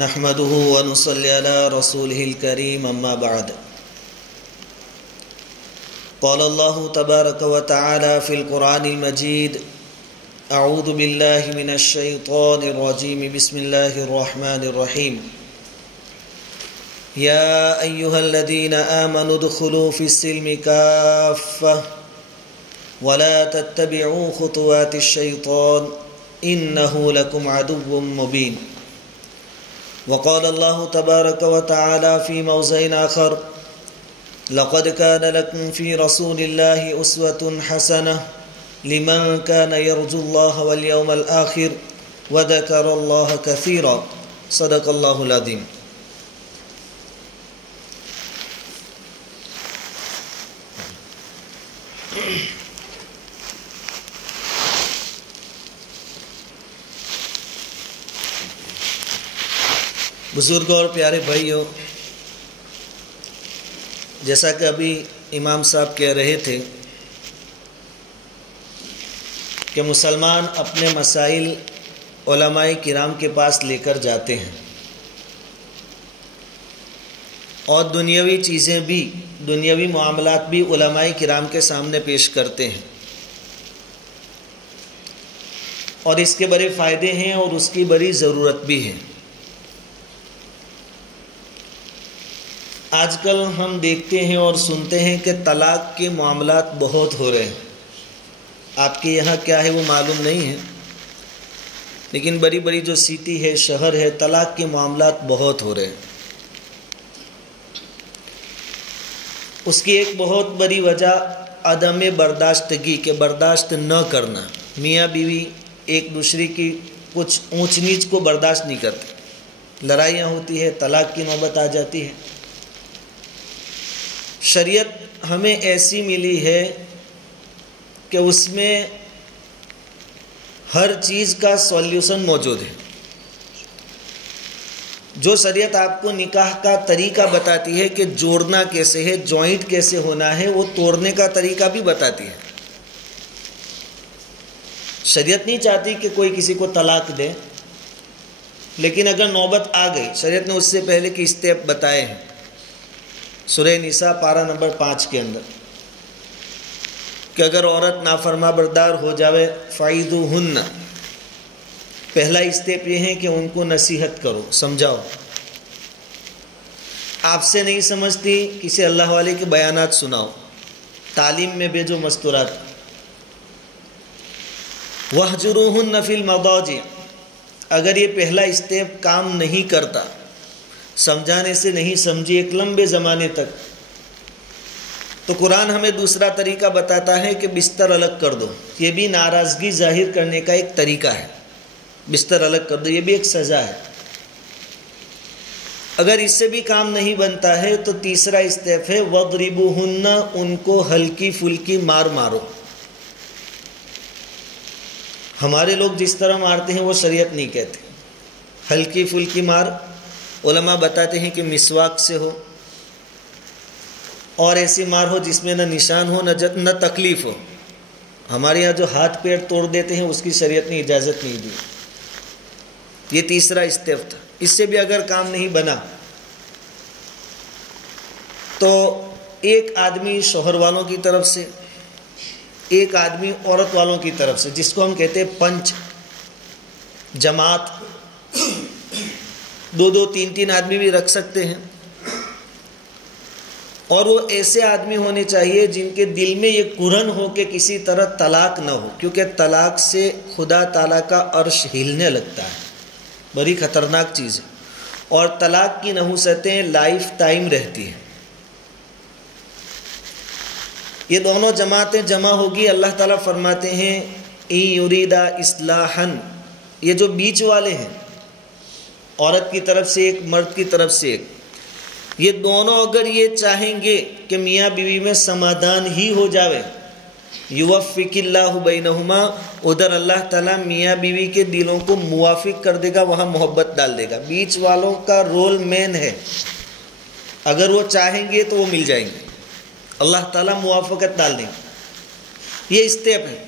نحمده ونصلي على رسوله الكريم أما بعد قال الله تبارك وتعالى في القرآن المجيد أعوذ بالله من الشيطان الرجيم بسم الله الرحمن الرحيم يا أيها الذين آمنوا ادخلوا في السلم كافة ولا تتبعوا خطوات الشيطان إنه لكم عدو مبين وقال الله تبارك وتعالى في موضع آخر لقد كان لكم في رسول الله أسوة حسنة لمن كان يرجو الله واليوم الآخر وذكر الله كثيرا صدق الله العظيم. بزرگوں اور پیارے بھائیوں، جیسا کہ ابھی امام صاحب کہہ رہے تھے کہ مسلمان اپنے مسائل علماء کرام کے پاس لے کر جاتے ہیں اور دنیاوی چیزیں بھی، دنیاوی معاملات بھی علماء کرام کے سامنے پیش کرتے ہیں اور اس کے بڑے فائدے ہیں اور اس کی بڑی ضرورت بھی ہے. آج کل ہم دیکھتے ہیں اور سنتے ہیں کہ طلاق کے معاملات بہت ہو رہے ہیں. آپ کے یہاں کیا ہے وہ معلوم نہیں ہے، لیکن بڑی بڑی جو سٹی ہے، شہر ہے، طلاق کے معاملات بہت ہو رہے ہیں. اس کی ایک بہت بڑی وجہ عدم برداشتگی کے برداشت نہ کرنا. میاں بیوی ایک دوسرے کی کچھ اونچ نیچ کو برداشت نہیں کرتے، لڑائیاں ہوتی ہے، طلاق کی نوبت آ جاتی ہے. شریعت ہمیں ایسی ملی ہے کہ اس میں ہر چیز کا سولوشن موجود ہے. جو شریعت آپ کو نکاح کا طریقہ بتاتی ہے کہ جوڑنا کیسے ہے، جوائنٹ کیسے ہونا ہے، وہ توڑنے کا طریقہ بھی بتاتی ہے. شریعت نہیں چاہتی کہ کوئی کسی کو طلاق دے، لیکن اگر نوبت آ گئی، شریعت نے اس سے پہلے کے اسٹیپ بتائے ہیں. سورہ نساء پارہ نمبر 5 کے اندر کہ اگر عورت نافرما بردار ہو جاوے فَعِذُوهُنَّ، پہلا اسٹیپ یہ ہے کہ ان کو نصیحت کرو، سمجھاؤ. آپ سے نہیں سمجھتی، کسی اللہ والے کے بیانات سناؤ، تعلیم میں بھیجو مستورات. وَاهْجُرُوهُنَّ فِي الْمَضَاجِعِ، اگر یہ پہلا اسٹیپ کام نہیں کرتا، سمجھانے سے نہیں سمجھی ایک لمبے زمانے تک، تو قرآن ہمیں دوسرا طریقہ بتاتا ہے کہ بستر الگ کر دو. یہ بھی ناراضگی ظاہر کرنے کا ایک طریقہ ہے. بستر الگ کر دو، یہ بھی ایک سزا ہے. اگر اس سے بھی کام نہیں بنتا ہے تو تیسرا اسٹیپ ہے وَضْرِبُوهُنَّ، ان کو ہلکی پھلکی مار مارو. ہمارے لوگ جس طرح مارتے ہیں وہ شریعت نہیں کہتے. ہلکی پھلکی مار علماء بتاتے ہیں کہ مسواک سے ہو، اور ایسی مار ہو جس میں نہ نشان ہو نہ تکلیف ہو. ہمارے یہاں جو ہاتھ پیر توڑ دیتے ہیں اس کی شریعت نے اجازت نہیں دی. یہ تیسرا اسٹیپ تھا. اس سے بھی اگر کام نہیں بنا تو ایک آدمی شوہر والوں کی طرف سے، ایک آدمی عورت والوں کی طرف سے، جس کو ہم کہتے ہیں پنچ، جماعت، 2 3 آدمی بھی رکھ سکتے ہیں. اور وہ ایسے آدمی ہونے چاہیے جن کے دل میں یہ کرن ہو کہ کسی طرح طلاق نہ ہو، کیونکہ طلاق سے خدا تعالیٰ کا عرش ہلنے لگتا ہے. بڑی خطرناک چیز ہے. اور طلاق کی نحوستیں لائف ٹائم رہتی ہیں. یہ دونوں جماعتیں جمع ہوگی. اللہ تعالیٰ فرماتے ہیں اِن یریدا اصلاحا، یہ جو بیچ والے ہیں، عورت کی طرف سے ایک، مرد کی طرف سے ایک، یہ دونوں اگر یہ چاہیں گے کہ میاں بیوی میں سمادھان ہی ہو جاوے، یوفق اللہ بینہما، ادھر اللہ تعالیٰ میاں بیوی کے دلوں کو موافق کر دے گا، وہاں محبت ڈال دے گا. بیچ والوں کا رول مین ہے. اگر وہ چاہیں گے تو وہ مل جائیں گے، اللہ تعالیٰ موافقت ڈال دیں گے. یہ اسٹیپ ہے.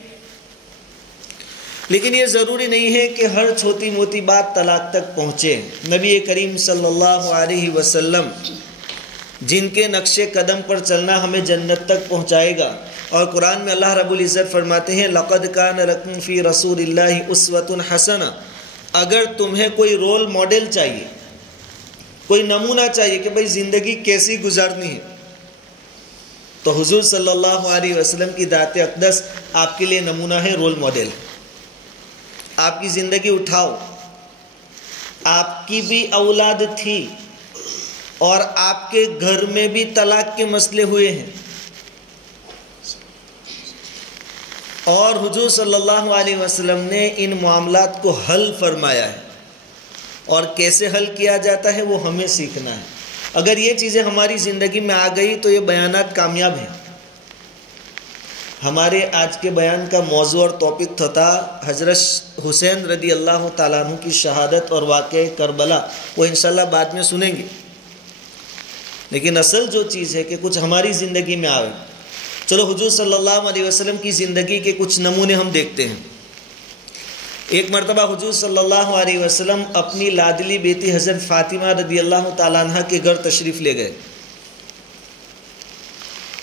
لیکن یہ ضروری نہیں ہے کہ ہر چھوٹی موٹی بات طلاق تک پہنچے۔ نبی کریم صلی اللہ علیہ وسلم جن کے نقش قدم پر چلنا ہمیں جنت تک پہنچائے گا، اور قرآن میں اللہ رب العزت فرماتے ہیں لَقَدْ كَانَ لَكُمْ فِي رَسُولِ اللَّهِ أُسْوَةٌ حَسَنَةٌ۔ اگر تمہیں کوئی رول ماڈل چاہیے، کوئی نمونہ چاہیے کہ بھئی زندگی کیسی گزارنی ہے، تو حضور صلی اللہ علیہ وسلم کی ذات اقدس آپ کے لیے نمونہ ہے، رول ماڈل۔ آپ کی زندگی اٹھاؤ، آپ کی بھی اولاد تھی اور آپ کے گھر میں بھی طلاق کے مسئلے ہوئے ہیں، اور حضور صلی اللہ علیہ وسلم نے ان معاملات کو حل فرمایا ہے، اور کیسے حل کیا جاتا ہے وہ ہمیں سیکھنا ہے۔ اگر یہ چیزیں ہماری زندگی میں آ گئی تو یہ بیانات کامیاب ہیں۔ ہمارے آج کے بیان کا موضوع اور ٹاپک تھا حضرت حسین رضی اللہ تعالیٰ عنہ کی شہادت اور واقعہ کربلا، وہ انشاءاللہ بعد میں سنیں گے، لیکن اصل جو چیز ہے کہ کچھ ہماری زندگی میں آئے۔ چلو حضور صلی اللہ علیہ وسلم کی زندگی کے کچھ نمونے ہم دیکھتے ہیں۔ ایک مرتبہ حضور صلی اللہ علیہ وسلم اپنی لاڈلی بیٹی حضرت فاطمہ رضی اللہ تعالیٰ عنہ کے گھر تشریف لے گئے۔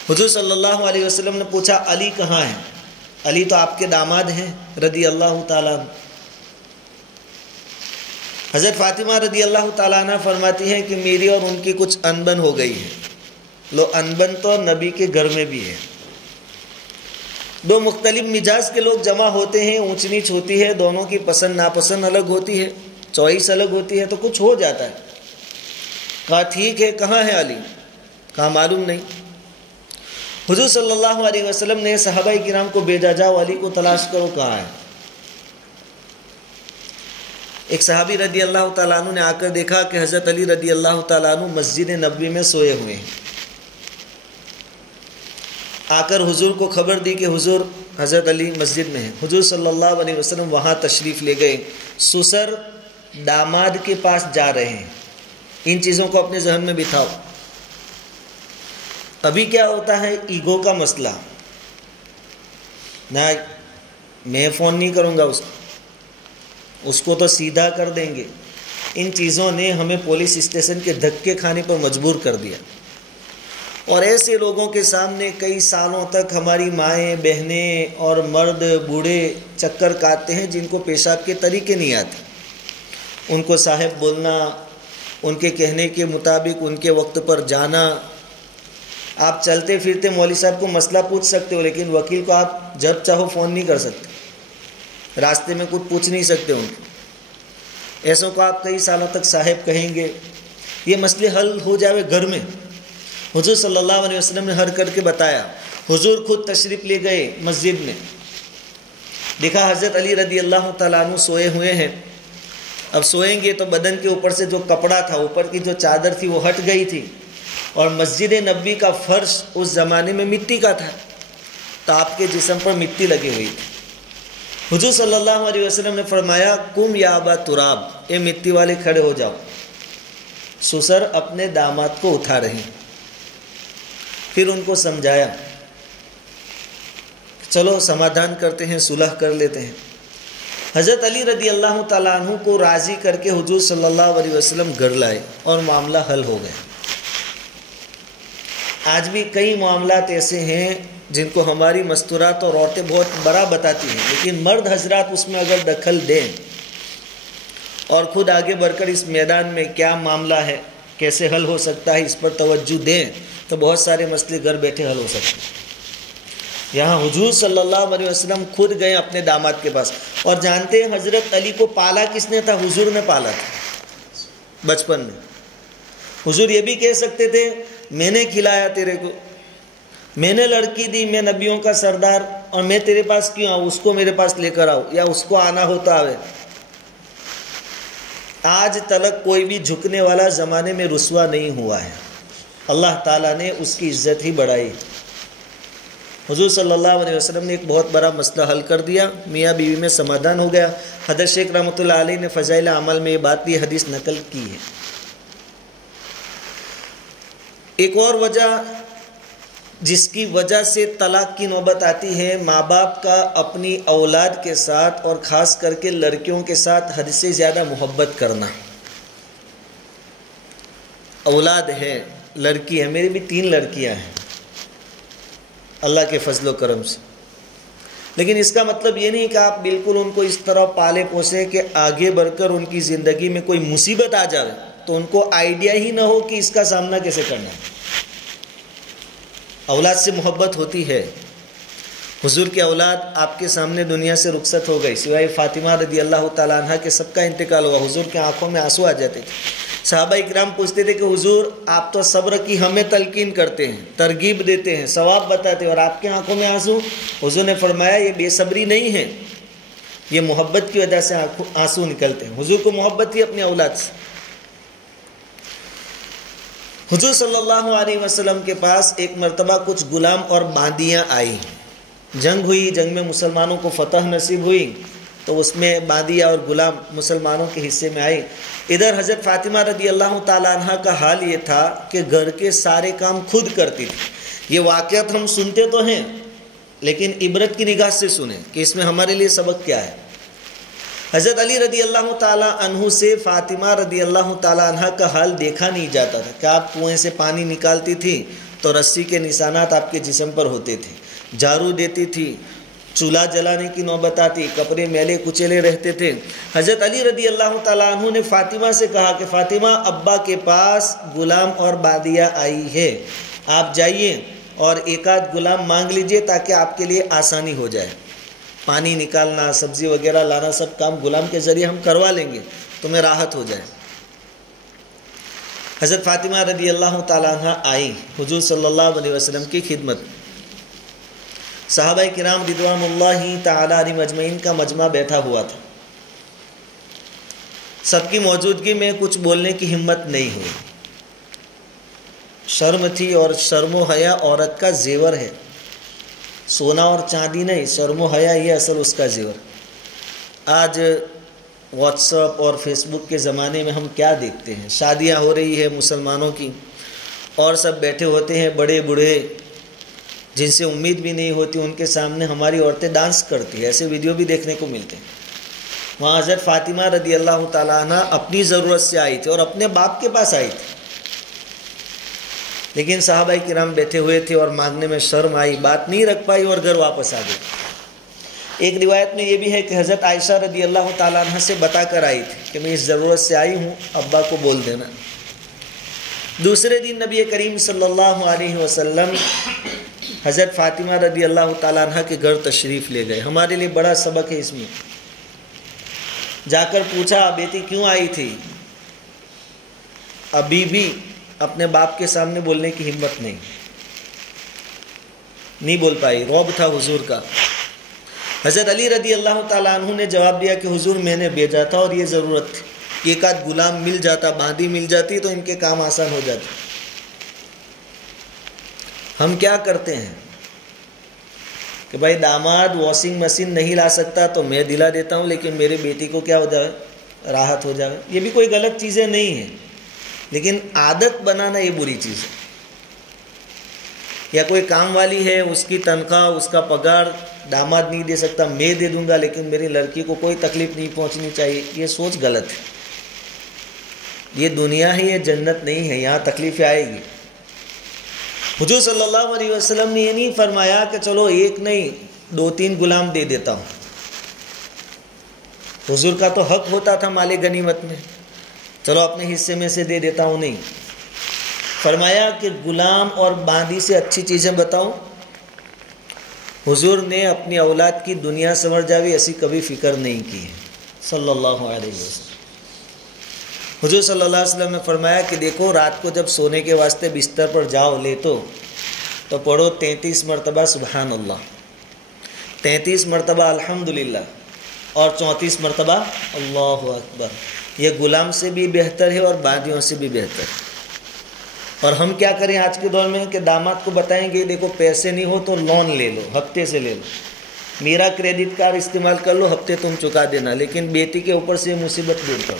حضور صلی اللہ علیہ وسلم نے پوچھا علی کہاں ہیں؟ علی تو آپ کے داماد ہیں رضی اللہ تعالیٰ عنہ۔ حضرت فاطمہ رضی اللہ تعالیٰ عنہ فرماتی ہیں کہ میری اور ان کی کچھ انبن ہو گئی ہے۔ لو انبن تو نبی کے گھر میں بھی ہے۔ دو مختلف مزاج کے لوگ جمع ہوتے ہیں، اونچ نیچ ہوتی ہے، دونوں کی پسند ناپسند الگ ہوتی ہے، چوائس الگ ہوتی ہے، تو کچھ ہو جاتا ہے۔ کہا ٹھیک ہے، کہاں ہے علی؟ کہا معلوم نہیں۔ حضور صلی اللہ علیہ وسلم نے صحابہ کرام کو بھیجا، جاؤ علی کو تلاش کرو کہاں ہے۔ ایک صحابی رضی اللہ تعالیٰ عنہ نے آ کر دیکھا کہ حضرت علی رضی اللہ تعالیٰ عنہ مسجد نبوی میں سوئے ہوئے ہیں۔ آ کر حضور کو خبر دی کہ حضور حضرت علی مسجد میں ہیں۔ حضور صلی اللہ علیہ وسلم وہاں تشریف لے گئے، سسر داماد کے پاس جا رہے ہیں۔ ان چیزوں کو اپنے ذہن میں بٹھاؤ۔ ابھی کیا ہوتا ہے، ایگو کا مسئلہ، نہ میں فون نہیں کروں گا اس کو تو سیدھا کر دیں گے۔ ان چیزوں نے ہمیں پولیس اسٹیشن کے دھکے کھانے پر مجبور کر دیا، اور ایسے لوگوں کے سامنے کئی سالوں تک ہماری مائیں بہنیں اور مرد بوڑھے چکر کاٹتے ہیں جن کو پیشاب کے طریقے نہیں آتے۔ ان کو صاحب بولنا، ان کے کہنے کے مطابق ان کے وقت پر جانا۔ آپ چلتے پھرتے مولوی صاحب کو مسئلہ پوچھ سکتے ہو، لیکن وکیل کو آپ جب چاہو فون نہیں کر سکتے، راستے میں کچھ پوچھ نہیں سکتے ان کو۔ ایسوں کو آپ کئی سالوں تک صاحب کہیں گے۔ یہ مسئلے حل ہو جاوے گھر میں۔ حضور صلی اللہ علیہ وسلم نے حل کر کے بتایا۔ حضور خود تشریف لے گئے مسجد میں، دیکھا حضرت علی رضی اللہ تعالیٰ عنہ سوئے ہوئے ہیں۔ اب سوئیں گے تو بدن کے اوپر سے جو کپڑا تھا، اوپر کی جو چادر تھی وہ ہٹ گئی تھی، اور مسجد نبوی کا فرش اس زمانے میں مٹی کا تھا، تو آپ کے جسم پر مٹی لگی ہوئی تھی۔ حضور صلی اللہ علیہ وسلم نے فرمایا قم یا ابا تراب، اے مٹی والے کھڑے ہو جاؤ۔ سسر اپنے داماد کو اٹھا رہے ہیں۔ پھر ان کو سمجھایا، چلو سمادھان کرتے ہیں، صلح کر لیتے ہیں۔ حضرت علی رضی اللہ تعالیٰ عنہ کو راضی کر کے حضور صلی اللہ علیہ وسلم گھر لائے اور معاملہ حل ہو گیا۔ آج بھی کئی معاملات ایسے ہیں جن کو ہماری مستورات اور عورتیں بہت بڑا بتاتی ہیں، لیکن مرد حضرات اس میں اگر دخل دیں اور خود آگے بڑھ کر اس میدان میں کیا معاملہ ہے، کیسے حل ہو سکتا ہے، اس پر توجہ دیں تو بہت سارے مسئلے گھر بیٹھے حل ہو سکتے ہیں۔ یہاں حضور صلی اللہ علیہ وسلم خود گئے اپنے داماد کے پاس، اور جانتے ہیں حضرت علی کو پالا کس نے تھا؟ حضور نے پالا تھا بچپن میں۔ حضور یہ بھی کہہ سکتے تھے میں نے کھلایا تیرے کو، میں نے لڑکی دی، میں نبیوں کا سردار، اور میں تیرے پاس کیوں آؤں، اس کو میرے پاس لے کر آؤ، یا اس کو آنا ہوتا آوے۔ آج تلک کوئی بھی جھکنے والا زمانے میں رسوا نہیں ہوا ہے، اللہ تعالیٰ نے اس کی عزت ہی بڑھائی۔ حضور صلی اللہ علیہ وسلم نے ایک بہت بڑا مسئلہ حل کر دیا، میاں بیوی میں سمادھان ہو گیا۔ حضرت شیخ رحمۃ اللہ علیہ نے فضائل اعمال میں یہ بات بھی حدیث نقل کی ہے۔ ایک اور وجہ جس کی وجہ سے طلاق کی نوبت آتی ہے، ماں باپ کا اپنی اولاد کے ساتھ اور خاص کر کے لڑکیوں کے ساتھ حد سے زیادہ محبت کرنا۔ اولاد ہے، لڑکی ہے، میری بھی 3 لڑکیاں ہیں اللہ کے فضل و کرم سے، لیکن اس کا مطلب یہ نہیں کہ آپ بالکل ان کو اس طرح پالے پوسے کہ آگے بڑھ کر ان کی زندگی میں کوئی مصیبت آ جائے تو ان کو آئیڈیا ہی نہ ہو کہ اس کا سامنا کیسے کرنا ہے۔ اولاد سے محبت ہوتی ہے۔ حضور کی اولاد آپ کے سامنے دنیا سے رخصت ہو گئی، سوائے فاطمہ رضی اللہ تعالیٰ عنہ کے سب کا انتقال ہوا۔ حضور کے آنکھوں میں آنسو آ جاتے تھے۔ صحابہ اکرام پوچھتے تھے کہ حضور آپ تو صبر کی ہمیں تلقین کرتے ہیں، ترغیب دیتے ہیں، ثواب بتاتے ہیں، اور آپ کے آنکھوں میں آنسو؟ حضور نے فرمایا یہ بے صبری نہیں ہے، یہ محبت کی وجہ سے آنسو نکلتے ہیں۔ حضور کو محبت تھی اپنی اولاد سے۔ حضور صلی اللہ علیہ وسلم کے پاس ایک مرتبہ کچھ غلام اور باندیاں آئی، جنگ ہوئی، جنگ میں مسلمانوں کو فتح نصیب ہوئی تو اس میں باندیاں اور غلام مسلمانوں کے حصے میں آئی۔ ادھر حضرت فاطمہ رضی اللہ تعالیٰ عنہ کا حال یہ تھا کہ گھر کے سارے کام خود کرتی تھی۔ یہ واقعات ہم سنتے تو ہیں لیکن عبرت کی نگاہ سے سنیں کہ اس میں ہمارے لیے سبق کیا ہے۔ حضرت علی رضی اللہ تعالیٰ عنہ سے فاطمہ رضی اللہ تعالیٰ عنہ کا حال دیکھا نہیں جاتا تھا کہ آپ کنویں سے پانی نکالتی تھی تو رسی کے نشانات آپ کے جسم پر ہوتے تھے، جھاڑو دیتی تھی، چولہا جلانے کی نوبت آتی، کپڑے میلے کچیلے رہتے تھے۔ حضرت علی رضی اللہ تعالیٰ عنہ نے فاطمہ سے کہا کہ فاطمہ ابا کے پاس غلام اور باندیاں آئی ہے، آپ جائیے اور ایک آدھ غلام مانگ لیجئے تاکہ آپ کے لیے آسانی ہو جائے، پانی نکالنا، سبزی وغیرہ لانا سب کام غلام کے ذریعے ہم کروا لیں گے، تمہیں راحت ہو جائے۔ حضرت فاطمہ رضی اللہ تعالیٰ عنہ آئی حضور صلی اللہ علیہ وسلم کی خدمت۔ صحابہ کرام رضوان اللہ تعالی علیہم اجمعین کا مجمع بیٹھا ہوا تھا، سب کی موجودگی میں کچھ بولنے کی ہمت نہیں ہوئی، شرم تھی، اور شرم و حیا عورت کا زیور ہے، سونا اور چاندی نہیں، شرم و حیا یہ اصل اس کا زیور۔ آج واٹس ایپ اور فیس بک کے زمانے میں ہم کیا دیکھتے ہیں، شادیاں ہو رہی ہے مسلمانوں کی اور سب بیٹھے ہوتے ہیں بڑے بوڑھے جن سے امید بھی نہیں ہوتی، ان کے سامنے ہماری عورتیں ڈانس کرتی ہیں، ایسے ویڈیو بھی دیکھنے کو ملتے ہیں۔ وہاں حضرت فاطمہ رضی اللہ تعالیٰ عنہ اپنی ضرورت سے آئی تھی اور اپنے باپ کے پاس آئی تھی، لیکن صحابہ کرام بیٹھے ہوئے تھے اور مانگنے میں شرم آئی، بات نہیں رکھ پائی اور گھر واپس آ گئی۔ ایک روایت میں یہ بھی ہے کہ حضرت عائشہ رضی اللہ تعالیٰ عنہ سے بتا کر آئی تھی کہ میں اس ضرورت سے آئی ہوں، ابا کو بول دینا۔ دوسرے دن نبی کریم صلی اللہ علیہ وسلم حضرت فاطمہ رضی اللہ تعالیٰ عنہ کے گھر تشریف لے گئے۔ ہمارے لیے بڑا سبق ہے اس میں۔ جا کر پوچھا بیٹی کیوں آئی تھی؟ ابھی بھی اپنے باپ کے سامنے بولنے کی ہمت نہیں بول پائی، رعب تھا حضور کا۔ حضرت علی رضی اللہ تعالیٰ عنہ نے جواب دیا کہ حضور میں نے بھیجا تھا اور یہ ضرورت تھی، ایک آدھ غلام مل جاتا، باندی مل جاتی تو ان کے کام آسان ہو جاتے۔ ہم کیا کرتے ہیں کہ بھائی داماد واشنگ مشین نہیں لا سکتا تو میں دلا دیتا ہوں، لیکن میری بیٹی کو کیا ہو جائے، راحت ہو جائے۔ یہ بھی کوئی غلط چیزیں نہیں ہیں، لیکن عادت بنانا یہ بری چیز ہے۔ یا کوئی کام والی ہے، اس کی تنخواہ، اس کا پگار داماد نہیں دے سکتا، میں دے دوں گا، لیکن میری لڑکی کو کوئی تکلیف نہیں پہنچنی چاہیے، یہ سوچ غلط ہے۔ یہ دنیا ہے، یہ جنت نہیں ہے، یہاں تکلیفیں آئے گی۔ حضور صلی اللہ علیہ وسلم نے یہ نہیں فرمایا کہ چلو ایک نہیں 2-3 غلام دے دیتا ہوں۔ حضور کا تو حق ہوتا تھا مال غنیمت میں، چلو اپنے حصے میں سے دے دیتا ہوں، نہیں، فرمایا کہ غلام اور باندی سے اچھی چیزیں بتاؤ۔ حضور نے اپنی اولاد کی دنیا سنور جاوی ایسی کبھی فکر نہیں کی ہے صلی اللہ علیہ وسلم۔ حضور صلی اللہ علیہ وسلم نے فرمایا کہ دیکھو رات کو جب سونے کے واسطے بستر پر جاؤ لیٹو تو پڑھو 33 مرتبہ سبحان اللہ، 33 مرتبہ الحمدللہ اور 34 مرتبہ اللہ اکبر۔ یہ غلام سے بھی بہتر ہے اور باندیوں سے بھی بہتر ہے۔ اور ہم کیا کریں آج کے دور میں کہ داماد کو بتائیں گے دیکھو پیسے نہیں ہو تو لون لے لو، ہفتے سے لے لو، میرا کریڈٹ کارڈ استعمال کر لو، ہفتے تم چکا دینا، لیکن بیٹی کے اوپر سے مصیبت دور کرو،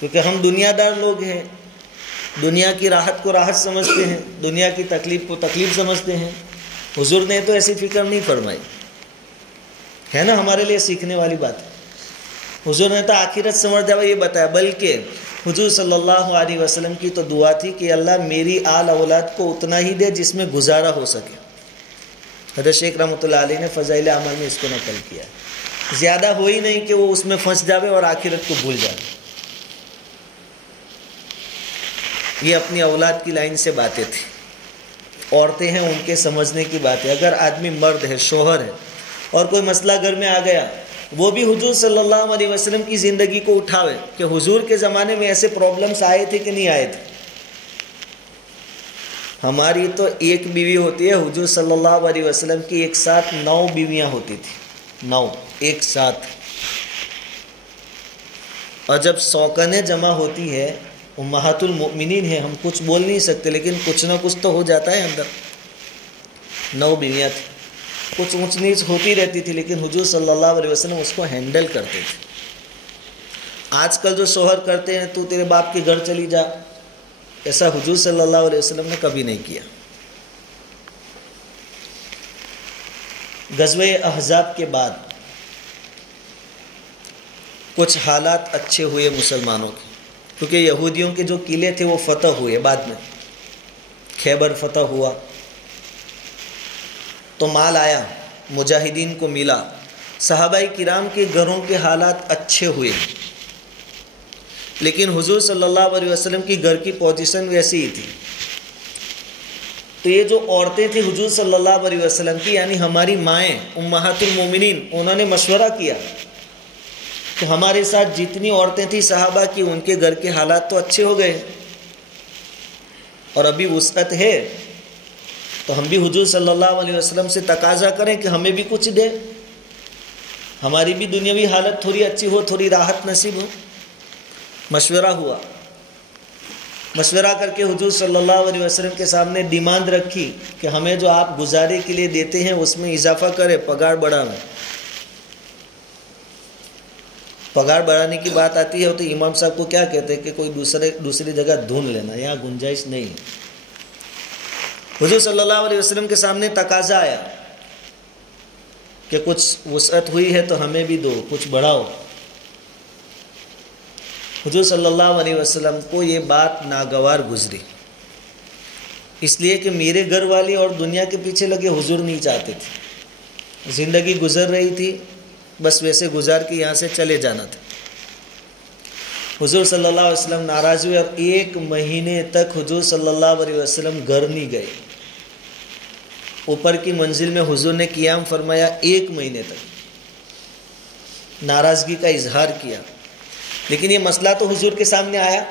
کیونکہ ہم دنیا دار لوگ ہیں، دنیا کی راحت کو راحت سمجھتے ہیں، دنیا کی تکلیف کو تکلیف سمجھتے ہیں۔ حضور نے تو ایسی فکر نہیں فرمائی، ہے نا، ہمارے لیے سیکھنے والی بات ہے۔ حضور نے تو آخرت سمجھ دیا یہ بتایا، بلکہ حضور صلی اللہ علیہ وسلم کی تو دعا تھی کہ اللہ میری آل اولاد کو اتنا ہی دے جس میں گزارا ہو سکے۔ حضرت شیخ رحمۃ اللہ علیہ نے فضائل اعمال میں اس کو نقل کیا، زیادہ ہو ہی نہیں کہ وہ اس میں پھنس جاوے اور آخرت کو بھول جائے۔ یہ اپنی اولاد کی لائن سے باتیں تھیں، عورتیں ہیں ان کے سمجھنے کی باتیں۔ اگر آدمی مرد ہے، شوہر ہے، اور کوئی مسئلہ گھر میں آ گیا، وہ بھی حضور صلی اللہ علیہ وسلم کی زندگی کو اٹھاوے کہ حضور کے زمانے میں ایسے پرابلمس آئے تھے کہ نہیں آئے تھے۔ ہماری تو ایک بیوی ہوتی ہے، حضور صلی اللہ علیہ وسلم کی ایک ساتھ 9 بیویاں ہوتی تھی، 9 ایک ساتھ۔ اور جب سوکنے جمع ہوتی ہے، امہات المؤمنین ہیں، ہم کچھ بول نہیں سکتے لیکن کچھ نہ کچھ تو ہو جاتا ہے اندر۔ 9 بیویاں تھیں، کچھ اونچ نیچ ہوتی رہتی تھی لیکن حضور صلی اللہ علیہ وسلم اس کو ہینڈل کرتے تھے۔ آج کل جو شوہر کرتے ہیں تو تیرے باپ کے گھر چلی جا، ایسا حضور صلی اللہ علیہ وسلم نے کبھی نہیں کیا۔ غزوہ احزاب کے بعد کچھ حالات اچھے ہوئے مسلمانوں کے، کیونکہ یہودیوں کے جو قلعے تھے وہ فتح ہوئے، بعد میں خیبر فتح ہوا تو مال آیا، مجاہدین کو ملا، صحابہ کرام کے گھروں کے حالات اچھے ہوئے، لیکن حضور صلی اللہ علیہ وسلم کی گھر کی پوزیشن ویسی ہی تھی۔ تو یہ جو عورتیں تھیں حضور صلی اللہ علیہ وسلم کی، یعنی ہماری مائیں امہات المومنین، انہوں نے مشورہ کیا کہ ہمارے ساتھ جتنی عورتیں تھیں صحابہ کی، ان کے گھر کے حالات تو اچھے ہو گئے اور ابھی وسعت ہے، تو ہم بھی حضور صلی اللہ علیہ وسلم سے تقاضا کریں کہ ہمیں بھی کچھ دے، ہماری بھی دنیاوی حالت تھوڑی اچھی ہو، تھوڑی راحت نصیب ہو۔ مشورہ ہوا، مشورہ کر کے حضور صلی اللہ علیہ وسلم کے سامنے ڈیمانڈ رکھی کہ ہمیں جو آپ گزارے کے لیے دیتے ہیں اس میں اضافہ کرے، پگار بڑھائیں۔ پگار بڑھانے کی بات آتی ہے تو امام صاحب کو کیا کہتے ہیں کہ کوئی دوسری جگہ ڈھونڈ لینا، یہاں گنجائش نہیں ہے۔ حضور صلی اللہ علیہ وسلم کے سامنے تقاضا آیا کہ کچھ وسعت ہوئی ہے تو ہمیں بھی دو، کچھ بڑھاؤ۔ حضور صلی اللہ علیہ وسلم کو یہ بات ناگوار گزری، اس لیے کہ میرے گھر والی اور دنیا کے پیچھے لگے حضور نہیں چاہتے تھے، زندگی گزر رہی تھی، بس ویسے گزار کے یہاں سے چلے جانا تھا۔ حضور صلی اللہ علیہ وسلم ناراض ہوئے اور 1 مہینے تک حضور صلی اللہ علیہ وسلم گھر نہیں گئے۔ اوپر کی منزل میں حضور نے قیام فرمایا، 1 مہینے تک ناراضگی کا اظہار کیا، لیکن یہ مسئلہ تو حضور کے سامنے آیا،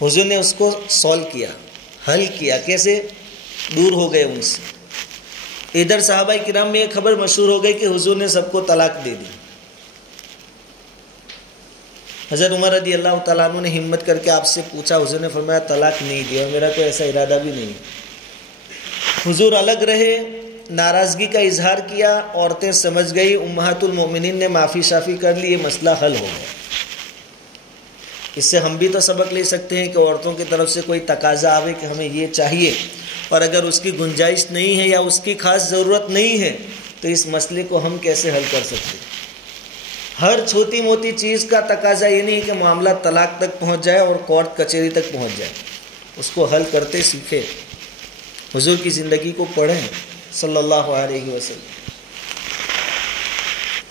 حضور نے اس کو سولو کیا، حل کیا۔ کیسے؟ دور ہو گئے ان سے۔ ادھر صحابہ کرام میں یہ خبر مشہور ہو گئی کہ حضور نے سب کو طلاق دے دی۔ حضرت عمر رضی اللہ تعالیٰ عنہ نے ہمت کر کے آپ سے پوچھا، حضور نے فرمایا طلاق نہیں دیا، اور میرا تو ایسا ارادہ بھی نہیں۔ حضور الگ رہے، ناراضگی کا اظہار کیا، عورتیں سمجھ گئی، امہات المومنین نے معافی شافی کر لی، یہ مسئلہ حل ہو گیا۔ اس سے ہم بھی تو سبق لے سکتے ہیں کہ عورتوں کی طرف سے کوئی تقاضا آوے کہ ہمیں یہ چاہیے، اور اگر اس کی گنجائش نہیں ہے یا اس کی خاص ضرورت نہیں ہے تو اس مسئلے کو ہم کیسے حل کر سکتے ہیں۔ ہر چھوٹی موٹی چیز کا تقاضا یہ نہیں کہ معاملہ طلاق تک پہنچ جائے اور کورٹ کچہری تک پہنچ جائے، اس کو حل کرتے سیکھے۔ حضور کی زندگی کو پڑھیں صلی اللہ علیہ وسلم۔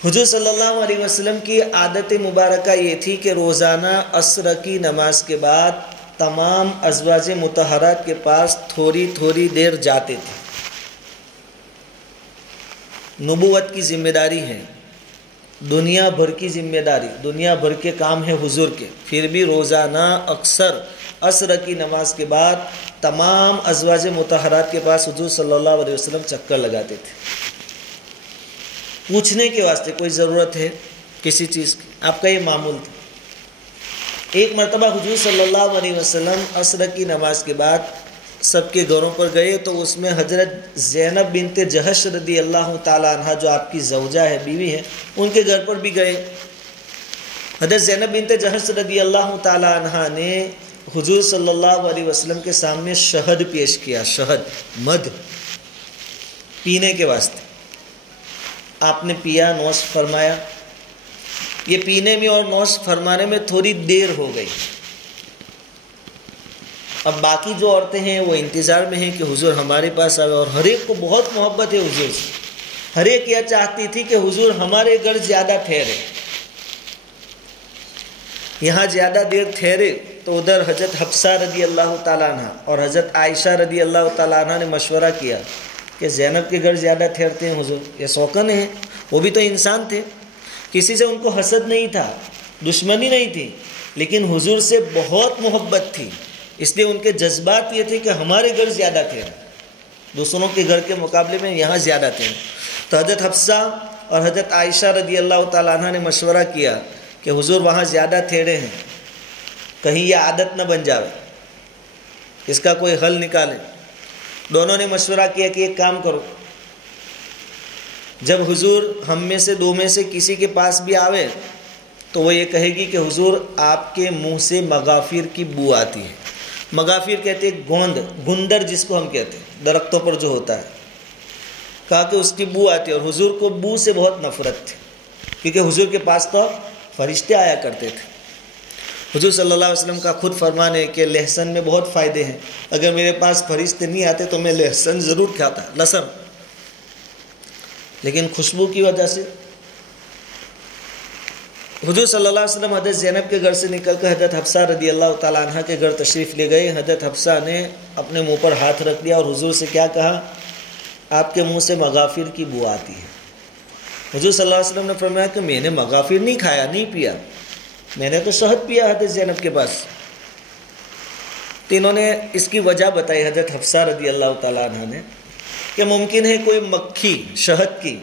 حضور صلی اللہ علیہ وسلم کی عادت مبارکہ یہ تھی کہ روزانہ عصر کی نماز کے بعد تمام ازواج مطہرات کے پاس تھوڑی تھوڑی دیر جاتے تھے۔ نبوت کی ذمہ داری ہے، دنیا بھر کی ذمہ داری، دنیا بھر کے کام ہیں حضور کے، پھر بھی روزانہ اکثر عصر کی نماز کے بعد تمام ازواج مطہرات کے پاس حضور صلی اللہ علیہ وسلم چکر لگاتے تھے، پوچھنے کے واسطے کوئی ضرورت ہے کسی چیز کی، آپ کا یہ معمول تھا۔ ایک مرتبہ حضور صلی اللہ علیہ وسلم عصر کی نماز کے بعد سب کے گھروں پر گئے تو اس میں حضرت زینب بنت جہش رضی اللہ تعالی عنہ جو آپ کی زوجہ ہے، بیوی ہے، ان کے گھر پر بھی گئے۔ حضرت زینب بنت جہش رضی اللہ تعالی عنہ نے حضور صلی اللہ علیہ وسلم کے سامنے شہد پیش کیا، شہد، مدھ، پینے کے واسطے۔ آپ نے پیا، نوش فرمایا۔ یہ پینے میں اور نوش فرمانے میں تھوڑی دیر ہو گئی۔ اب باقی جو عورتیں ہیں وہ انتظار میں ہیں کہ حضور ہمارے پاس آئے، اور ہر ایک کو بہت محبت ہے حضور سے۔ ہر ایک یہ چاہتی تھی کہ حضور ہمارے گھر زیادہ ٹھہرے، یہاں زیادہ دیر ٹھہرے۔ تو ادھر حضرت حفصہ رضی اللہ تعالیٰ عنہ اور حضرت عائشہ رضی اللہ تعالیٰ عنہ نے مشورہ کیا کہ زینب کے گھر زیادہ ٹھہرتے ہیں حضور، یہ سوکن ہیں، وہ بھی تو انسان تھے، کسی سے ان کو حسد نہیں تھا، دشمنی نہیں تھی، لیکن حضور سے بہت محبت تھی، اس لیے ان کے جذبات یہ تھے کہ ہمارے گھر زیادہ ٹھہرے، دوسروں کے گھر کے مقابلے میں یہاں زیادہ ٹھہرے۔ تو حضرت حفصہ اور حضرت عائشہ رضی اللہ تعالیٰ عنہ نے مشورہ کیا کہ حضور وہاں زیادہ ٹھہرے ہیں، کہیں یہ عادت نہ بن جاوے، اس کا کوئی حل نکالیں۔ دونوں نے مشورہ کیا کہ ایک کام کرو، جب حضور ہم میں سے دو میں سے کسی کے پاس بھی آوے تو وہ یہ کہے گی کہ حضور آپ کے منہ سے مغافیر کی بو آتی ہے۔ مغافیر کہتے ہیں گوند، گندر جس کو ہم کہتے ہیں، درختوں پر جو ہوتا ہے، کہا کہ اس کی بو آتی ہے، اور حضور کو بو سے بہت نفرت تھی، کیونکہ حضور کے پاس تو فرشتے آیا کرتے تھے۔ حضور صلی اللہ علیہ وسلم کا خود فرمان ہے کہ لہسن میں بہت فائدے ہیں، اگر میرے پاس فرشتے نہیں آتے تو میں لہسن ضرور کھاتا، لہسن، لیکن خوشبو کی وجہ سے۔ حضور صلی اللہ علیہ وسلم حضرت زینب کے گھر سے نکل کر حضرت حفصہ رضی اللہ تعالیٰ عنہ کے گھر تشریف لے گئے۔ حضرت حفصہ نے اپنے منہ پر ہاتھ رکھ دیا اور حضور سے کیا کہا؟ آپ کے منہ سے مغافر کی بو آتی ہے۔ حضور صلی اللہ علیہ وسلم نے فرمایا کہ میں نے مغافر نہیں کھایا، نہیں پیا، میں نے تو شہد پیا حضرت زینب کے پاس۔ تو انہوں نے اس کی وجہ بتائی حضرت حفصہ رضی اللہ تعالیٰ عنہ نے کہ ممکن ہے کوئی مکھی شہد کی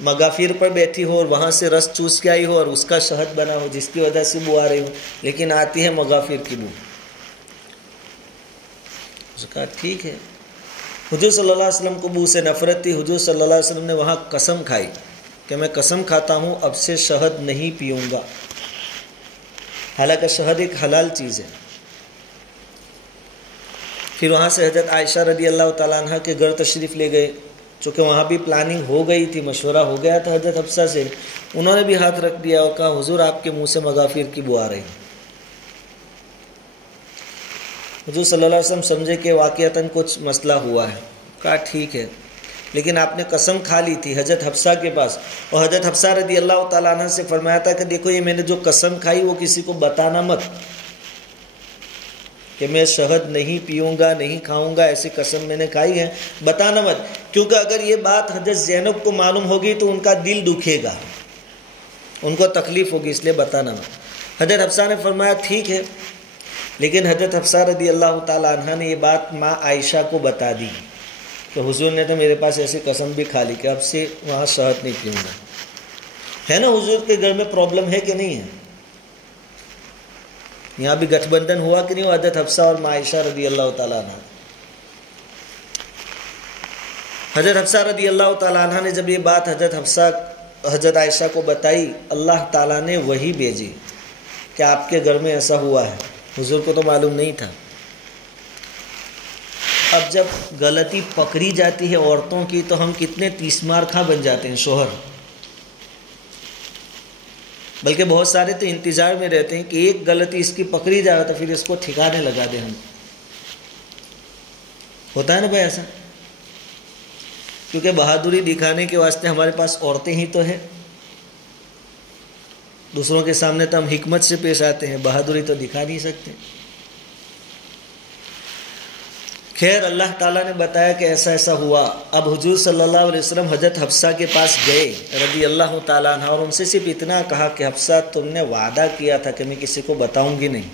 مغافیر پر بیٹھی ہو اور وہاں سے رس چوس کے آئی ہو اور اس کا شہد بنا ہو، جس کی وجہ سے بو آ رہی ہو، لیکن آتی ہے مغافیر کی بو۔ اس نے کہا ٹھیک ہے۔ حضور صلی اللہ علیہ وسلم کو بو سے نفرت تھی۔ حضور صلی اللہ علیہ وسلم نے وہاں قسم کھائی کہ میں قسم کھاتا ہوں اب سے شہد نہیں پیوں گا، حالانکہ شہد ایک حلال چیز ہے۔ پھر وہاں سے حضرت عائشہ رضی اللہ تعالیٰ عنہ کے گھر تشریف لے گئے، چونکہ وہاں بھی پلاننگ ہو گئی تھی، مشورہ ہو گیا تھا حضرت حفصہ سے۔ انہوں نے بھی ہاتھ رکھ دیا اور کہا حضور آپ کے منہ سے مغافیر کی بو آ رہی ہے۔ حضور صلی اللہ علیہ وسلم سمجھے کہ واقعتاً کچھ مسئلہ ہوا ہے، کہا ٹھیک ہے، لیکن آپ نے قسم کھا لی تھی حضرت حفصہ کے پاس، اور حضرت حفصہ رضی اللہ تعالیٰ عنہ سے فرمایا تھا کہ دیکھو یہ میں نے جو قسم کھائی وہ کسی کو بتانا مت کہ میں شہد نہیں پیوں گا، نہیں کھاؤں گا، ایسی قسم میں نے کھائی ہے، بتانا مت، کیونکہ اگر یہ بات حضرت زینب کو معلوم ہوگی تو ان کا دل دکھے گا، ان کو تکلیف ہوگی، اس لیے بتانا مت۔ حضرت حفصہ نے فرمایا ٹھیک ہے، لیکن حضرت حفصہ رضی اللہ تعالیٰ عنہ نے یہ بات ماں عائشہ کو بتا دی کہ حضور نے تو میرے پاس ایسی قسم بھی کھا لی کہ اب سے وہاں شہد نہیں پیوں گا۔ ہے نا حضور کے گھر میں پرابلم ہے کہ نہیں ہے؟ یہاں بھی گٹھ بندھن ہوا کہ نہیں ہوا حضرت حفصہ اور ماں عائشہ رضی اللہ تعالیٰ عنہ۔ حضرت حفصہ رضی اللہ تعالیٰ عنہ نے جب یہ بات حضرت عائشہ کو بتائی، اللہ تعالیٰ نے وحی بھیجی کہ آپ کے گھر میں ایسا ہوا ہے، حضور کو تو معلوم نہیں تھا۔ اب جب غلطی پکڑی جاتی ہے عورتوں کی تو ہم کتنے تیسمار خواہ بن جاتے ہیں شوہر، بلکہ بہت سارے تو انتظار میں رہتے ہیں کہ ایک غلطی اس کی پکڑی جائے تو پھر اس کو ٹھکانے لگا دیں ہم۔ ہوتا ہے نا بھائی ایسا؟ کیونکہ بہادری دکھانے کے واسطے ہمارے پاس عورتیں ہی تو ہیں، دوسروں کے سامنے تو ہم حکمت سے پیش آتے ہیں، بہادری تو دکھا نہیں سکتے۔ خیر اللہ تعالیٰ نے بتایا کہ ایسا ایسا ہوا۔ اب حضور صلی اللہ علیہ وسلم حضرت حفصہ کے پاس گئے رضی اللہ تعالیٰ عنہ، اور ان سے صرف اتنا کہا کہ حفصہ تم نے وعدہ کیا تھا کہ میں کسی کو بتاؤں گی نہیں،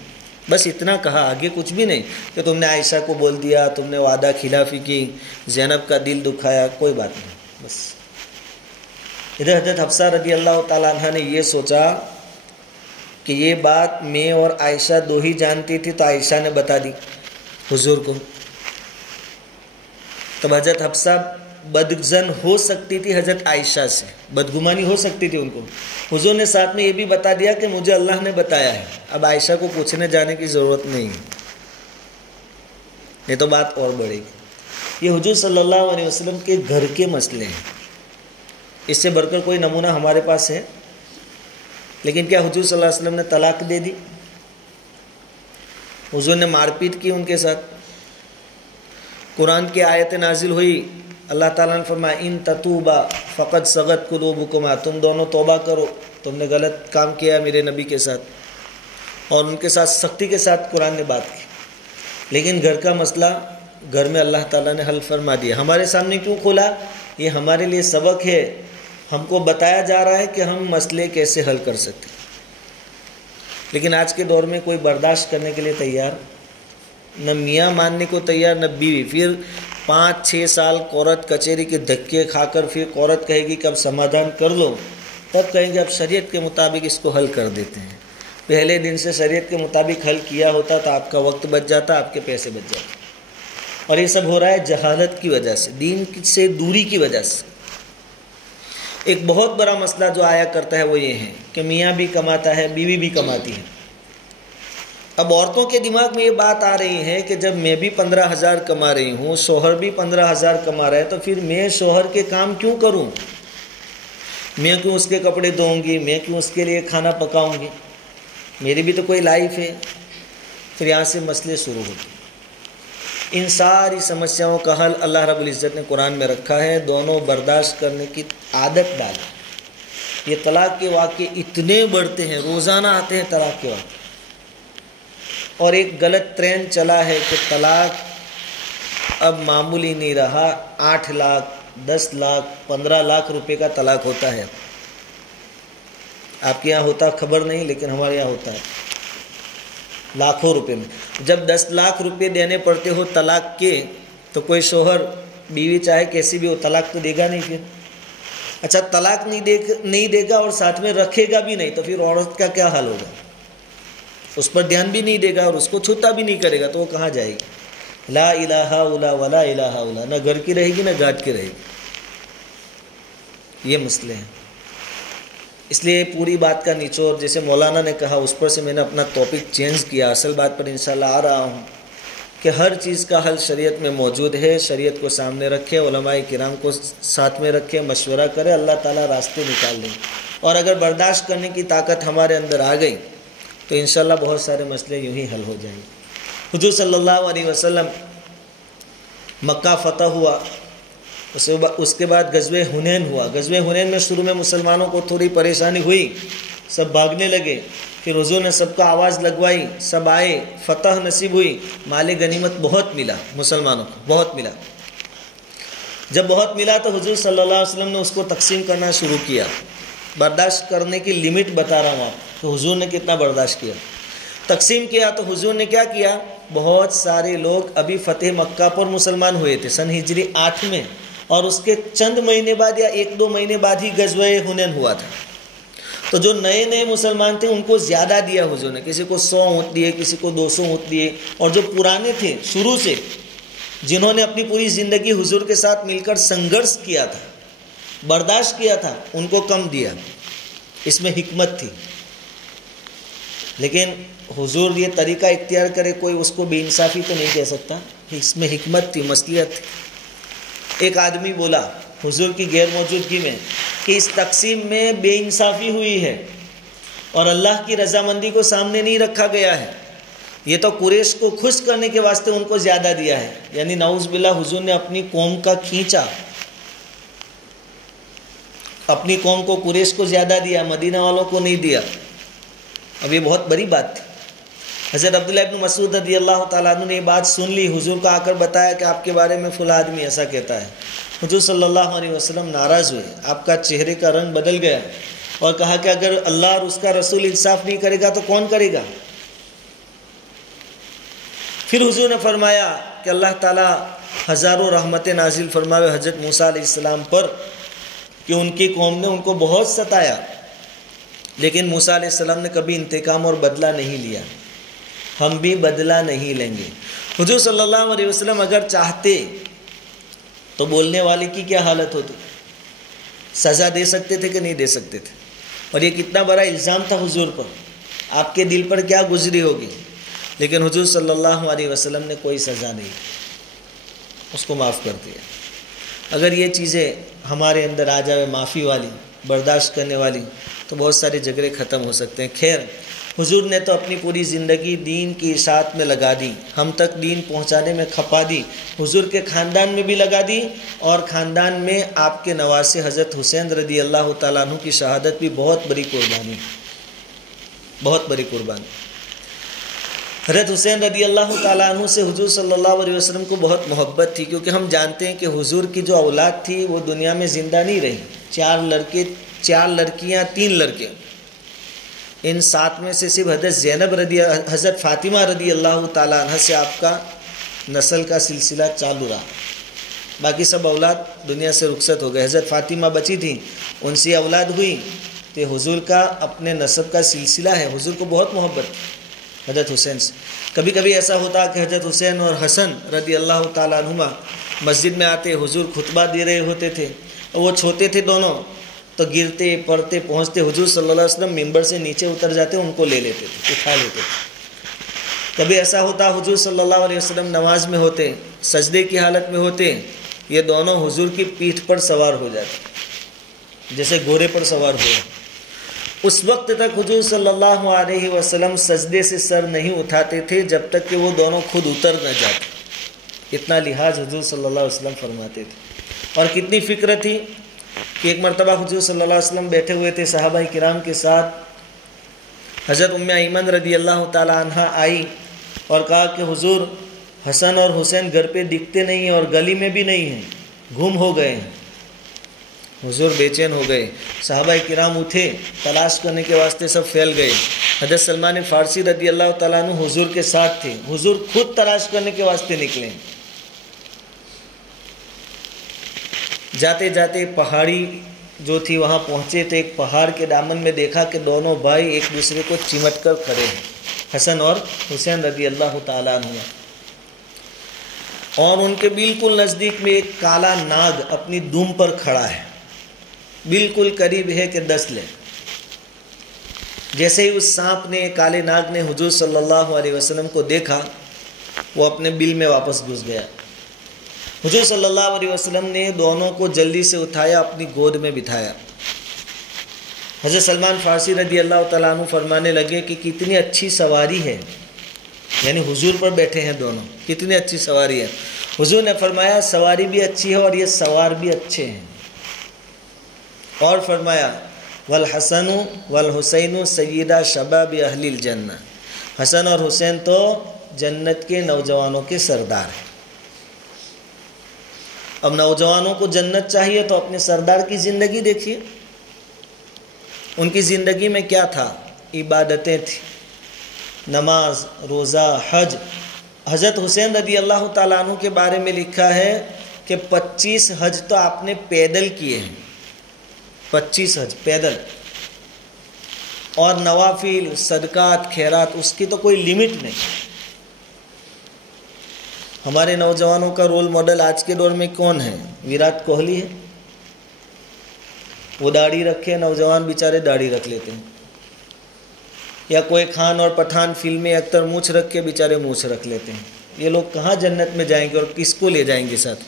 بس اتنا کہا، آگے کچھ بھی نہیں کہ تم نے عائشہ کو بول دیا، تم نے وعدہ خلافی کی، زینب کا دل دکھایا، کوئی بات نہیں، بس۔ ادھر حضرت حفصہ رضی اللہ تعالیٰ عنہ نے یہ سوچا کہ یہ بات میں اور عائشہ دو ہی جانتی تھی، تو عائشہ نے بتا دی حضور کو۔ تب حضرت حفصہ بدزن ہو سکتی تھی حضرت عائشہ سے، بدگمانی ہو سکتی تھی ان کو. حضور نے ساتھ میں یہ بھی بتا دیا کہ مجھے اللہ نے بتایا ہے، اب عائشہ کو پوچھنے جانے کی ضرورت نہیں ہے، یہ تو بات اور بڑھے گی. یہ حضور صلی اللہ علیہ وسلم کے گھر کے مسئلے ہیں، اس سے بڑھ کر کوئی نمونہ ہمارے پاس ہے؟ لیکن کیا حضور صلی اللہ علیہ وسلم نے طلاق دے دی؟ حضور نے مار پیٹ کی ان کے ساتھ؟ قرآن کی آیت نازل ہوئی، اللہ تعالیٰ نے فرمایا ان تتوبا فقد صغت قلوبکما، تم دونوں توبہ کرو، تم نے غلط کام کیا میرے نبی کے ساتھ، اور ان کے ساتھ سختی کے ساتھ قرآن نے بات کی. لیکن گھر کا مسئلہ گھر میں اللہ تعالیٰ نے حل فرما دیا. ہمارے سامنے کیوں کھولا؟ یہ ہمارے لیے سبق ہے، ہم کو بتایا جا رہا ہے کہ ہم مسئلے کیسے حل کر سکتے ہیں. لیکن آج کے دور میں کوئی برداشت کرنے کے لیے تیار نہ، میاں ماننے کو تیار نہ بیوی. پھر 5-6 سال عورت کچہری کے دھکے کھا کر پھر عورت کہے گی کہ اب سمادھان کر لو، تب کہیں گے اب شریعت کے مطابق اس کو حل کر دیتے ہیں. پہلے دن سے شریعت کے مطابق حل کیا ہوتا تو آپ کا وقت بچ جاتا، آپ کے پیسے بچ جاتے. اور یہ سب ہو رہا ہے جہالت کی وجہ سے، دین سے دوری کی وجہ سے. ایک بہت بڑا مسئلہ جو آیا کرتا ہے وہ یہ ہے کہ میاں بھی کماتا ہے، بیوی بھی کماتی ہے. اب عورتوں کے دماغ میں یہ بات آ رہی ہے کہ جب میں بھی 15,000 کما رہی ہوں، شوہر بھی 15,000 کما رہا ہے، تو پھر میں شوہر کے کام کیوں کروں؟ میں کیوں اس کے کپڑے دھوؤں گی؟ میں کیوں اس کے لیے کھانا پکاؤں گی؟ میری بھی تو کوئی لائف ہے. پھر یہاں سے مسئلے شروع ہوتے ہیں. ان ساری سمسیاؤں کا حل اللہ رب العزت نے قرآن میں رکھا ہے. دونوں برداشت کرنے کی عادت ڈالیں. یہ طلاق کے واقعے اتنے بڑھتے ہیں، روزانہ آتے ہیں طلاق کے واقعے. اور ایک غلط ٹرینڈ چلا ہے کہ طلاق اب معمولی نہیں رہا. 8 لاکھ 10 لاکھ 15 لاکھ روپے کا طلاق ہوتا ہے. آپ کے یہاں ہوتا خبر نہیں، لیکن ہمارے یہاں ہوتا ہے لاکھوں روپے میں. جب 10 لاکھ روپے دینے پڑتے ہو طلاق کے، تو کوئی شوہر بیوی چاہے کیسی بھی ہو طلاق تو دے گا نہیں. پھر اچھا طلاق نہیں دے گا اور ساتھ میں رکھے گا بھی نہیں، تو پھر عورت کا کیا حال ہوگا؟ اس پر دھیان بھی نہیں دے گا اور اس کو چھوتا بھی نہیں کرے گا، تو وہ کہاں جائے گی؟ لا الہ الا ولا الہ الا، نہ گھر کی رہے گی نہ گھاٹ کی رہے گی. یہ مسئلے ہیں. اس لیے پوری بات کا نچوڑ جیسے مولانا نے کہا، اس پر سے میں نے اپنا ٹاپک چینج کیا. اصل بات پر انشاءاللہ آ رہا ہوں کہ ہر چیز کا حل شریعت میں موجود ہے. شریعت کو سامنے رکھے، علماء کرام کو ساتھ میں رکھے، مشورہ کرے، اللہ تعالیٰ راستے نکال دیں. اور اگر برداشت کرنے کی طاقت ہمارے اندر آ گئی تو انشاءاللہ بہت سارے مسئلے یوں ہی حل ہو جائیں گے. حضور صلی اللہ علیہ وسلم مکہ فتح ہوا، اس کے بعد غزوہ حنین ہوا. غزوہ حنین میں شروع میں مسلمانوں کو تھوڑی پریشانی ہوئی، سب بھاگنے لگے. پھر حضور نے سب کا آواز لگوائی، سب آئے، فتح نصیب ہوئی. مال غنیمت بہت ملا مسلمانوں کو، بہت ملا. جب بہت ملا تو حضور صلی اللہ علیہ وسلم نے اس کو تقسیم کرنا شروع کیا. برداشت کرنے کی لمٹ بتا رہا ہوں آپ تو حضور نے کتنا برداشت کیا. تقسیم کیا تو حضور نے کیا کیا؟ بہت سارے لوگ ابھی فتح مکہ پر مسلمان ہوئے تھے سن ہجری 8 میں، اور اس کے چند مہینے بعد یا 1-2 مہینے بعد ہی غزوہ حنین ہوا تھا. تو جو نئے نئے مسلمان تھے ان کو زیادہ دیا حضور نے. کسی کو 100 اونٹ دیے، کسی کو 200 اونٹ دیے. اور جو پرانے تھے شروع سے، جنہوں نے اپنی پوری زندگی حضور کے ساتھ مل کر سنگھرش کیا تھا، برداشت کیا تھا، ان کو کم دیا. اس میں حکمت تھی. لیکن حضور یہ طریقہ اختیار کرے کوئی اس کو بے انصافی تو نہیں کہہ سکتا. اس میں حکمت تھی، مصلحت تھی. ایک آدمی بولا حضور کی غیر موجودگی میں کہ اس تقسیم میں بے انصافی ہوئی ہے اور اللہ کی رضامندی کو سامنے نہیں رکھا گیا ہے. یہ تو قریش کو خوش کرنے کے واسطے ان کو زیادہ دیا ہے. یعنی نعوذ باللہ حضور نے اپنی قوم کا کھینچا، اپنی قوم کو قریش کو زیادہ دیا، مدینہ والوں کو نہیں دیا. اب یہ بہت بڑی بات تھی. حضرت عبداللہ ابن مسعود رضی اللہ تعالیٰ عنہ نے یہ بات سن لی. حضور کو آ کر بتایا کہ آپ کے بارے میں فلاں آدمی ایسا کہتا ہے. حضور صلی اللہ علیہ وسلم ناراض ہوئے، آپ کا چہرے کا رنگ بدل گیا اور کہا کہ اگر اللہ اور اس کا رسول انصاف نہیں کرے گا تو کون کرے گا؟ پھر حضور نے فرمایا کہ اللہ تعالیٰ ہزاروں رحمتیں نازل فرماوے حضرت موسیٰ علیہ السلام پر کہ ان کی قوم نے ان کو بہت ستایا، لیکن موسیٰ علیہ السلام نے کبھی انتقام اور بدلہ نہیں لیا. ہم بھی بدلہ نہیں لیں گے. حضور صلی اللہ علیہ وسلم اگر چاہتے تو بولنے والے کی کیا حالت ہوتی؟ سزا دے سکتے تھے کہ نہیں دے سکتے تھے؟ اور یہ کتنا بڑا الزام تھا حضور پر، آپ کے دل پر کیا گزری ہوگی؟ لیکن حضور صلی اللہ علیہ وسلم نے کوئی سزا نہیں، اس کو معاف کر دیا۔ اگر یہ چیزیں ہمارے اندر آ جائے معافی والی، برداشت کرنے والی، تو بہت سارے جھگڑے ختم ہو سکتے ہیں۔ خیر، حضور نے تو اپنی پوری زندگی دین کی اشاعت میں لگا دی، ہم تک دین پہنچانے میں کھپا دی، حضور کے خاندان میں بھی لگا دی، اور خاندان میں آپ کے نواسے حضرت حسین رضی اللہ تعالیٰ عنہ کی شہادت بھی بہت بڑی قربانی، بہت بڑی قربانی۔ حضرت حسین رضی اللہ تعالیٰ عنہ سے حضور صلی اللہ علیہ وسلم کو بہت محبت تھی، کیونکہ ہم جانتے ہیں کہ حضور کی جو اولاد تھی وہ دنیا میں زندہ نہیں رہی، 4 لڑکے، 4 لڑکیاں، 3 لڑکے، ان 7 میں سے صرف حضرت فاطمہ رضی اللہ تعالیٰ عنہ سے آپ کا نسل کا سلسلہ چالو رہا، باقی سب اولاد دنیا سے رخصت ہو گئے۔ حضرت فاطمہ بچی تھیں، ان سے اولاد ہوئی، تو حضور کا اپنے نسب کا سلسلہ ہے، حضور کو بہت محبت حضرت حسین سے۔ کبھی کبھی ایسا ہوتا کہ حضرت حسین اور حسن رضی اللہ تعالیٰ عنہما مسجد میں آتے، حضور خطبہ دے رہے ہوتے تھے، اور وہ چھوٹے تھے دونوں، تو گرتے پڑتے پہنچتے، حضور صلی اللہ علیہ وسلم ممبر سے نیچے اتر جاتے، ان کو لے لیتے تھے، اٹھا لیتے تھے۔ کبھی ایسا ہوتا حضور صلی اللہ علیہ وسلم نماز میں ہوتے، سجدے کی حالت میں ہوتے، یہ دونوں حضور کی پیٹھ پر سوار ہو جاتے، جیسے گھوڑے پر سوار ہوئے۔ اس وقت تک حضور صلی اللہ علیہ وسلم سجدے سے سر نہیں اٹھاتے تھے جب تک کہ وہ دونوں خود اتر نہ جاتے، اتنا لحاظ حضور صلی اللہ علیہ وسلم فرماتے تھے۔ اور کتنی فکر تھی کہ ایک مرتبہ حضور صلی اللہ علیہ وسلم بیٹھے ہوئے تھے صحابہ کرام کے ساتھ، حضرت ام ایمن رضی اللہ تعالی عنہ آئی اور کہا کہ حضور حسن اور حسین گھر پہ دکھتے نہیں ہیں اور گلی میں بھی نہیں ہیں، گم ہو گئے ہیں۔ حضور بے چین ہو گئے، صحابہ کرام اٹھے، تلاش کرنے کے واسطے سب پھیل گئے۔ حضرت سلمان فارسی رضی اللہ تعالیٰ عنہ حضور کے ساتھ تھے، حضور خود تلاش کرنے کے واسطے نکلے۔ جاتے جاتے پہاڑی جو تھی وہاں پہنچے تو ایک پہاڑ کے دامن میں دیکھا کہ دونوں بھائی ایک دوسرے کو چمٹ کر کھڑے ہیں، حسن اور حسین رضی اللہ تعالیٰ عنہ، اور ان کے بالکل نزدیک میں ایک کالا ناگ اپنی دم پر کھڑا ہے، بالکل قریب ہے کہ ڈس لے۔ جیسے ہی اس سانپ نے، کالے ناگ نے حضور صلی اللہ علیہ وسلم کو دیکھا، وہ اپنے بل میں واپس گھس گیا۔ حضور صلی اللہ علیہ وسلم نے دونوں کو جلدی سے اٹھایا، اپنی گود میں بٹھایا۔ حضرت سلمان فارسی رضی اللہ تعالیٰ عنہ فرمانے لگے کہ کتنی اچھی سواری ہے، یعنی حضور پر بیٹھے ہیں دونوں، کتنی اچھی سواری ہے۔ حضور نے فرمایا سواری بھی اچھی ہے اور یہ سوار بھی اچھے ہیں، اور فرمایا والحسن والحسین سیدہ شباب اہل الجنہ، حسن اور حسین تو جنت کے نوجوانوں کے سردار ہیں۔ اب نوجوانوں کو جنت چاہیے تو اپنے سردار کی زندگی دیکھیے، ان کی زندگی میں کیا تھا؟ عبادتیں تھیں، نماز، روزہ، حج۔ حضرت حسین رضی اللہ تعالیٰ عنہ کے بارے میں لکھا ہے کہ 25 حج تو آپ نے پیدل کیے ہیں، 25 حج پیدل، اور نوافل، صدقات، خیرات، اس کی تو کوئی لیمٹ نہیں۔ ہمارے نوجوانوں کا رول ماڈل آج کے دور میں کون ہے؟ وراٹ کوہلی ہے، وہ داڑھی رکھے، نوجوان بیچارے داڑھی رکھ لیتے ہیں، یا کوئی خان اور پٹھان فلمی ایکٹر مونچھ رکھ کے بیچارے مونچھ رکھ لیتے ہیں۔ یہ لوگ کہاں جنت میں جائیں گے اور کس کو لے جائیں گے ساتھ؟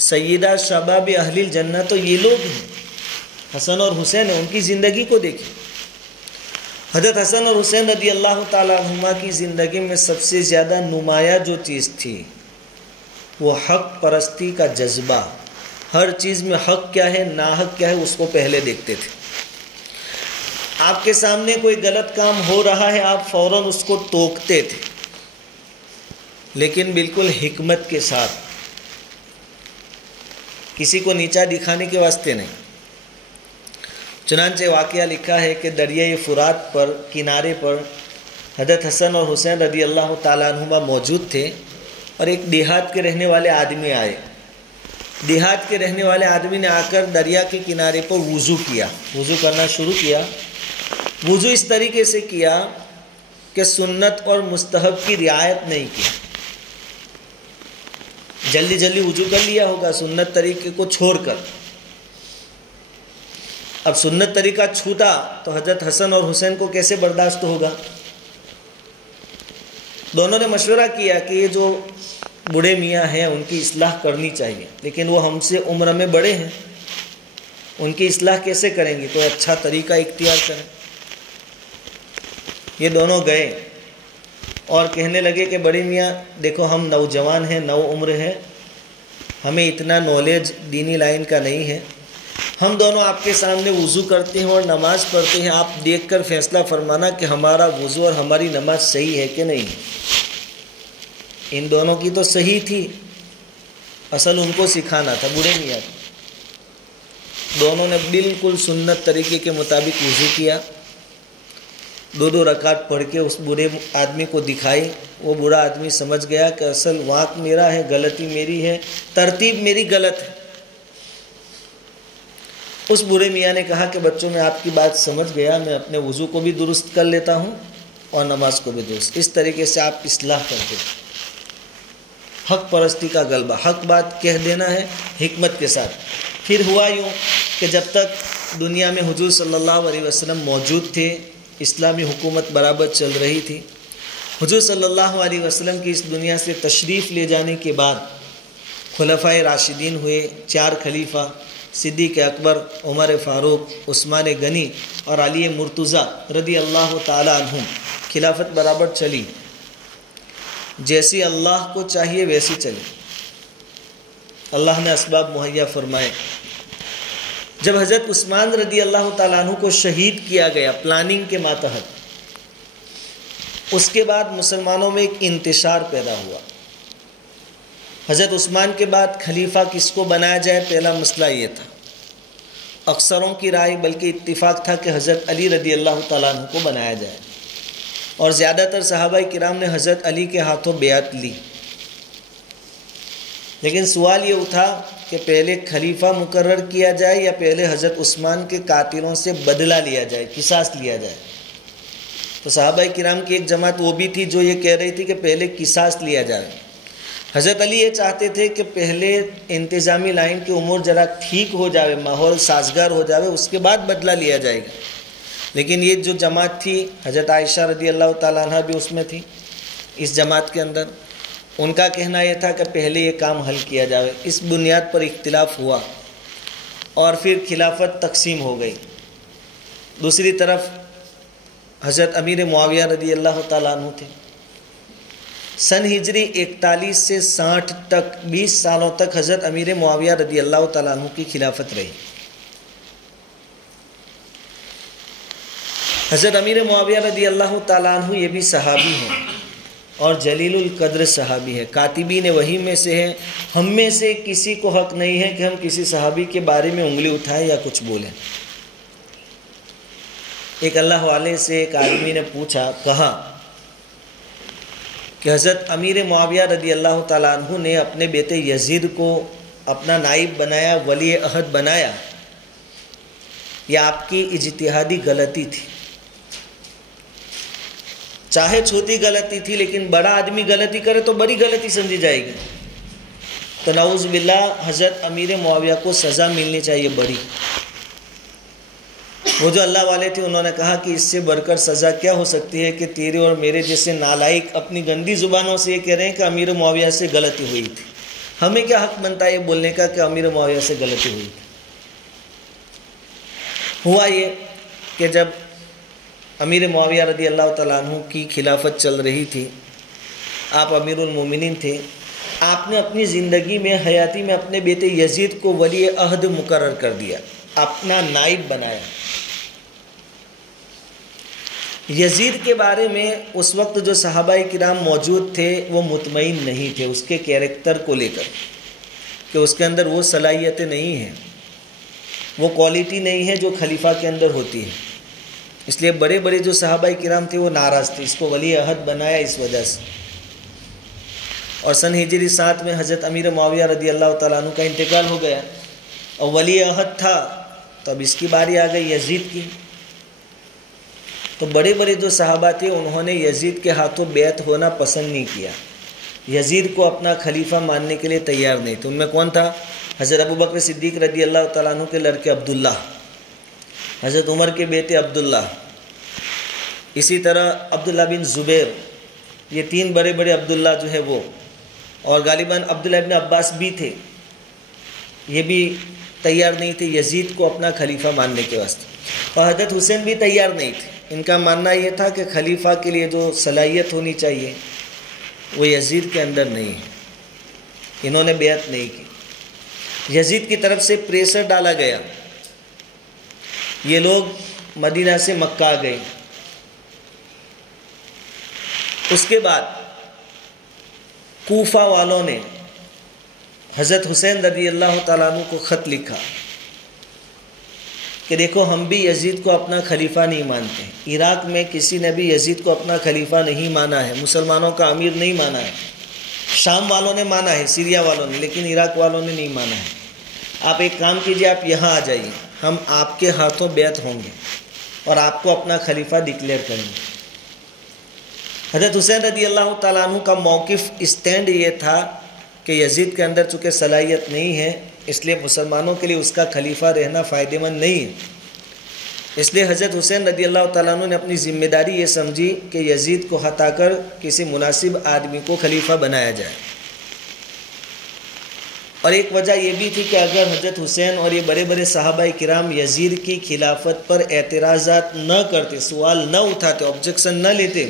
سیدہ شباب اہل الجنہ تو یہ لوگ ہیں، حسن اور حسین ہیں، ان کی زندگی کو دیکھیں۔ حضرت حسن اور حسین رضی اللہ تعالیٰ عنہما کی زندگی میں سب سے زیادہ نمایاں جو چیز تھی وہ حق پرستی کا جذبہ، ہر چیز میں حق کیا ہے، ناحق کیا ہے، اس کو پہلے دیکھتے تھے۔ آپ کے سامنے کوئی غلط کام ہو رہا ہے، آپ فوراً اس کو ٹوکتے تھے، لیکن بالکل حکمت کے ساتھ، کسی کو نیچا دکھانے کے واسطے نہیں۔ چنانچہ واقعہ لکھا ہے کہ دریائے فرات پر کنارے پر حضرت حسن اور حسین رضی اللہ تعالیٰ عنہما موجود تھے، اور ایک دیہات کے رہنے والے آدمی آئے۔ دیہات کے رہنے والے آدمی نے آ کر دریا کے کنارے پر وضو کیا، وضو کرنا شروع کیا۔ وضو اس طریقے سے کیا کہ سنت اور مستحب کی رعایت نہیں کی، جلدی جلدی وضو کر لیا ہوگا سنت طریقے کو چھوڑ کر. اب سنت طریقہ چھوٹا تو حضرت حسن اور حسین کو کیسے برداشت ہوگا؟ دونوں نے مشورہ کیا کہ یہ جو بوڑھے میاں ہیں ان کی اصلاح کرنی چاہیے، لیکن وہ ہم سے عمر میں بڑے ہیں، ان کی اصلاح کیسے کریں گے؟ تو اچھا طریقہ اختیار کریں. یہ دونوں گئے اور کہنے لگے کہ بڑے میاں دیکھو ہم نوجوان ہیں، نو عمر ہے، ہمیں اتنا نالج دینی لائن کا نہیں ہے، ہم دونوں آپ کے سامنے وضو کرتے ہیں اور نماز پڑھتے ہیں، آپ دیکھ کر فیصلہ فرمانا کہ ہمارا وضو اور ہماری نماز صحیح ہے کہ نہیں. ان دونوں کی تو صحیح تھی، اصل ان کو سکھانا تھا بوڑھے میاں کو. دونوں نے بالکل سنت طریقے کے مطابق وضو کیا، 2 رکعت پڑھ کے اس بوڑھے آدمی کو دکھائی. وہ بوڑھا آدمی سمجھ گیا کہ اصل واقع میرا ہے، غلطی میری ہے، ترتیب میری غلط ہے. اس بوڑھے میاں نے کہا کہ بچوں میں آپ کی بات سمجھ گیا، میں اپنے وضو کو بھی درست کر لیتا ہوں اور نماز کو بھی درست. اس طریقے سے آپ اصلاح کرتے. حق پرستی کا غلبہ، حق بات کہہ دینا ہے حکمت کے ساتھ. پھر ہوا یوں کہ جب تک دنیا میں حضور صلی اللہ علیہ وسلم موجود تھے، اسلامی حکومت برابر چل رہی تھی. حضور صلی اللہ علیہ وسلم کی اس دنیا سے تشریف لے جانے کے بعد خلفائے راشدین ہوئے، 4 خلیفہ، صدیق اکبر، عمر فاروق، عثمان غنی اور علی مرتضیٰ رضی اللہ تعالی عنہم. خلافت برابر چلی، جیسی اللہ کو چاہیے ویسی چلی. اللہ نے اسباب مہیا فرمائے. جب حضرت عثمان رضی اللہ تعالیٰ عنہ کو شہید کیا گیا پلاننگ کے ماتحت، اس کے بعد مسلمانوں میں ایک انتشار پیدا ہوا. حضرت عثمان کے بعد خلیفہ کس کو بنایا جائے، پہلا مسئلہ یہ تھا. اکثروں کی رائے بلکہ اتفاق تھا کہ حضرت علی رضی اللہ تعالیٰ عنہ کو بنایا جائے، اور زیادہ تر صحابہ کرام نے حضرت علی کے ہاتھوں بیعت لی. لیکن سوال یہ اٹھا کہ پہلے خلیفہ مقرر کیا جائے یا پہلے حضرت عثمان کے قاتلوں سے بدلہ لیا جائے، قصاص لیا جائے. تو صحابہ کرام کی ایک جماعت وہ بھی تھی جو یہ کہہ رہی تھی کہ پہلے قصاص لیا جائے. حضرت علی یہ چاہتے تھے کہ پہلے انتظامی لائن کے امور ذرا ٹھیک ہو جاوے، ماحول سازگار ہو جاوے، اس کے بعد بدلہ لیا جائے گا. لیکن یہ جو جماعت تھی، حضرت عائشہ رضی اللہ تعالیٰ عنہ بھی اس میں تھی، اس جماعت کے اندر، ان کا کہنا یہ تھا کہ پہلے یہ کام حل کیا جاوے. اس بنیاد پر اختلاف ہوا اور پھر خلافت تقسیم ہو گئی. دوسری طرف حضرت امیر معاویہ رضی اللہ تعالیٰ عنہ تھے. سن ہجری 41 سے 60 تک 20 سالوں تک حضرت امیر معاویہ رضی اللہ تعالیٰ عنہ کی خلافت رہی. حضرت امیر معاویہ رضی اللہ تعالیٰ عنہ یہ بھی صحابی ہیں اور جلیل القدر صحابی ہے، کاتبین وحی میں سے ہے. ہم میں سے کسی کو حق نہیں ہے کہ ہم کسی صحابی کے بارے میں انگلی اٹھائیں یا کچھ بولیں. ایک اللہ والے سے ایک آدمی نے پوچھا، کہا کہ حضرت امیر معاویہ رضی اللہ تعالیٰ عنہ نے اپنے بیٹے یزید کو اپنا نائب بنایا، ولی عہد بنایا، یہ آپ کی اجتہادی غلطی تھی؟ چاہے چھوٹی غلطی تھی لیکن بڑا آدمی غلطی کرے تو بڑی غلطی سمجھی جائے گی. تو نعوذ باللہ حضرت امیر معاویہ کو سزا ملنی چاہیے بڑی. وہ جو اللہ والے تھے انہوں نے کہا کہ اس سے بڑھ کر سزا کیا ہو سکتی ہے کہ تیرے اور میرے جیسے نالائق اپنی گندی زبانوں سے یہ کہہ رہے ہیں کہ امیر معاویہ سے غلطی ہوئی تھی. ہمیں کیا حق بنتا ہے یہ بولنے کا کہ امیر معاویہ سے غلطی ہوئی تھی؟ ہوا یہ کہ جب امیر معاویہ رضی اللہ تعالیٰ عنہ کی خلافت چل رہی تھی، آپ امیر المومنین تھے، آپ نے اپنی زندگی میں حیاتی میں اپنے بیٹے یزید کو ولی عہد مقرر کر دیا، اپنا نائب بنایا. یزید کے بارے میں اس وقت جو صحابہ کرام موجود تھے وہ مطمئن نہیں تھے اس کے کیریکٹر کو لے کر، کہ اس کے اندر وہ صلاحیتیں نہیں ہیں، وہ کوالٹی نہیں ہے جو خلیفہ کے اندر ہوتی ہے. اس لیے بڑے بڑے جو صحابہ کرام تھے وہ ناراض تھے، اس کو ولی عہد بنایا اس وجہ سے. اور سن ہجری 7 میں حضرت امیر معاویہ رضی اللہ تعالیٰ عنہ کا انتقال ہو گیا اور ولی عہد تھا تو اب اس کی باری آ گئی یزید کی. تو بڑے بڑے جو صحابہ تھے انہوں نے یزید کے ہاتھوں بیعت ہونا پسند نہیں کیا. یزید کو اپنا خلیفہ ماننے کے لیے تیار نہیں تھے۔ ان میں کون تھا؟ حضرت ابوبکر صدیق رضی اللہ تعالیٰ عنہ کے لڑکے عبداللہ، حضرت عمر کے بیٹے عبداللہ، اسی طرح عبداللہ بن زبیر، یہ تین بڑے بڑے عبداللہ جو ہے وہ، اور غالباً عبداللہ ابن عباس بھی تھے، یہ بھی تیار نہیں تھے یزید کو اپنا خلیفہ ماننے کے واسطے، اور حضرت حسین بھی تیار نہیں تھے۔ ان کا ماننا یہ تھا کہ خلیفہ کے لیے جو صلاحیت ہونی چاہیے وہ یزید کے اندر نہیں ہے، انہوں نے بیعت نہیں کی۔ یزید کی طرف سے پریشر ڈالا گیا، یہ لوگ مدینہ سے مکہ گئے۔ اس کے بعد کوفہ والوں نے حضرت حسین رضی اللہ تعالیٰ عنہ کو خط لکھا کہ دیکھو ہم بھی یزید کو اپنا خلیفہ نہیں مانتے، عراق میں کسی نے بھی یزید کو اپنا خلیفہ نہیں مانا ہے، مسلمانوں کا امیر نہیں مانا ہے، شام والوں نے مانا ہے، سیریا والوں نے، لیکن عراق والوں نے نہیں مانا ہے۔ آپ ایک کام کیجئے، آپ یہاں آ جائیے، ہم آپ کے ہاتھوں بیعت ہوں گے اور آپ کو اپنا خلیفہ ڈکلیئر کریں گے۔ حضرت حسین رضی اللہ تعالیٰ عنہ کا موقف اسٹینڈ یہ تھا کہ یزید کے اندر چونکہ صلاحیت نہیں ہے، اس لیے مسلمانوں کے لیے اس کا خلیفہ رہنا فائدہ مند نہیں ہے۔ اس لیے حضرت حسین رضی اللہ تعالیٰ عنہ نے اپنی ذمہ داری یہ سمجھی کہ یزید کو ہٹا کر کسی مناسب آدمی کو خلیفہ بنایا جائے۔ اور ایک وجہ یہ بھی تھی کہ اگر حضرت حسین اور یہ بڑے بڑے صحابہ کرام یزید کی خلافت پر اعتراضات نہ کرتے، سوال نہ اٹھاتے، آبجیکشن نہ لیتے،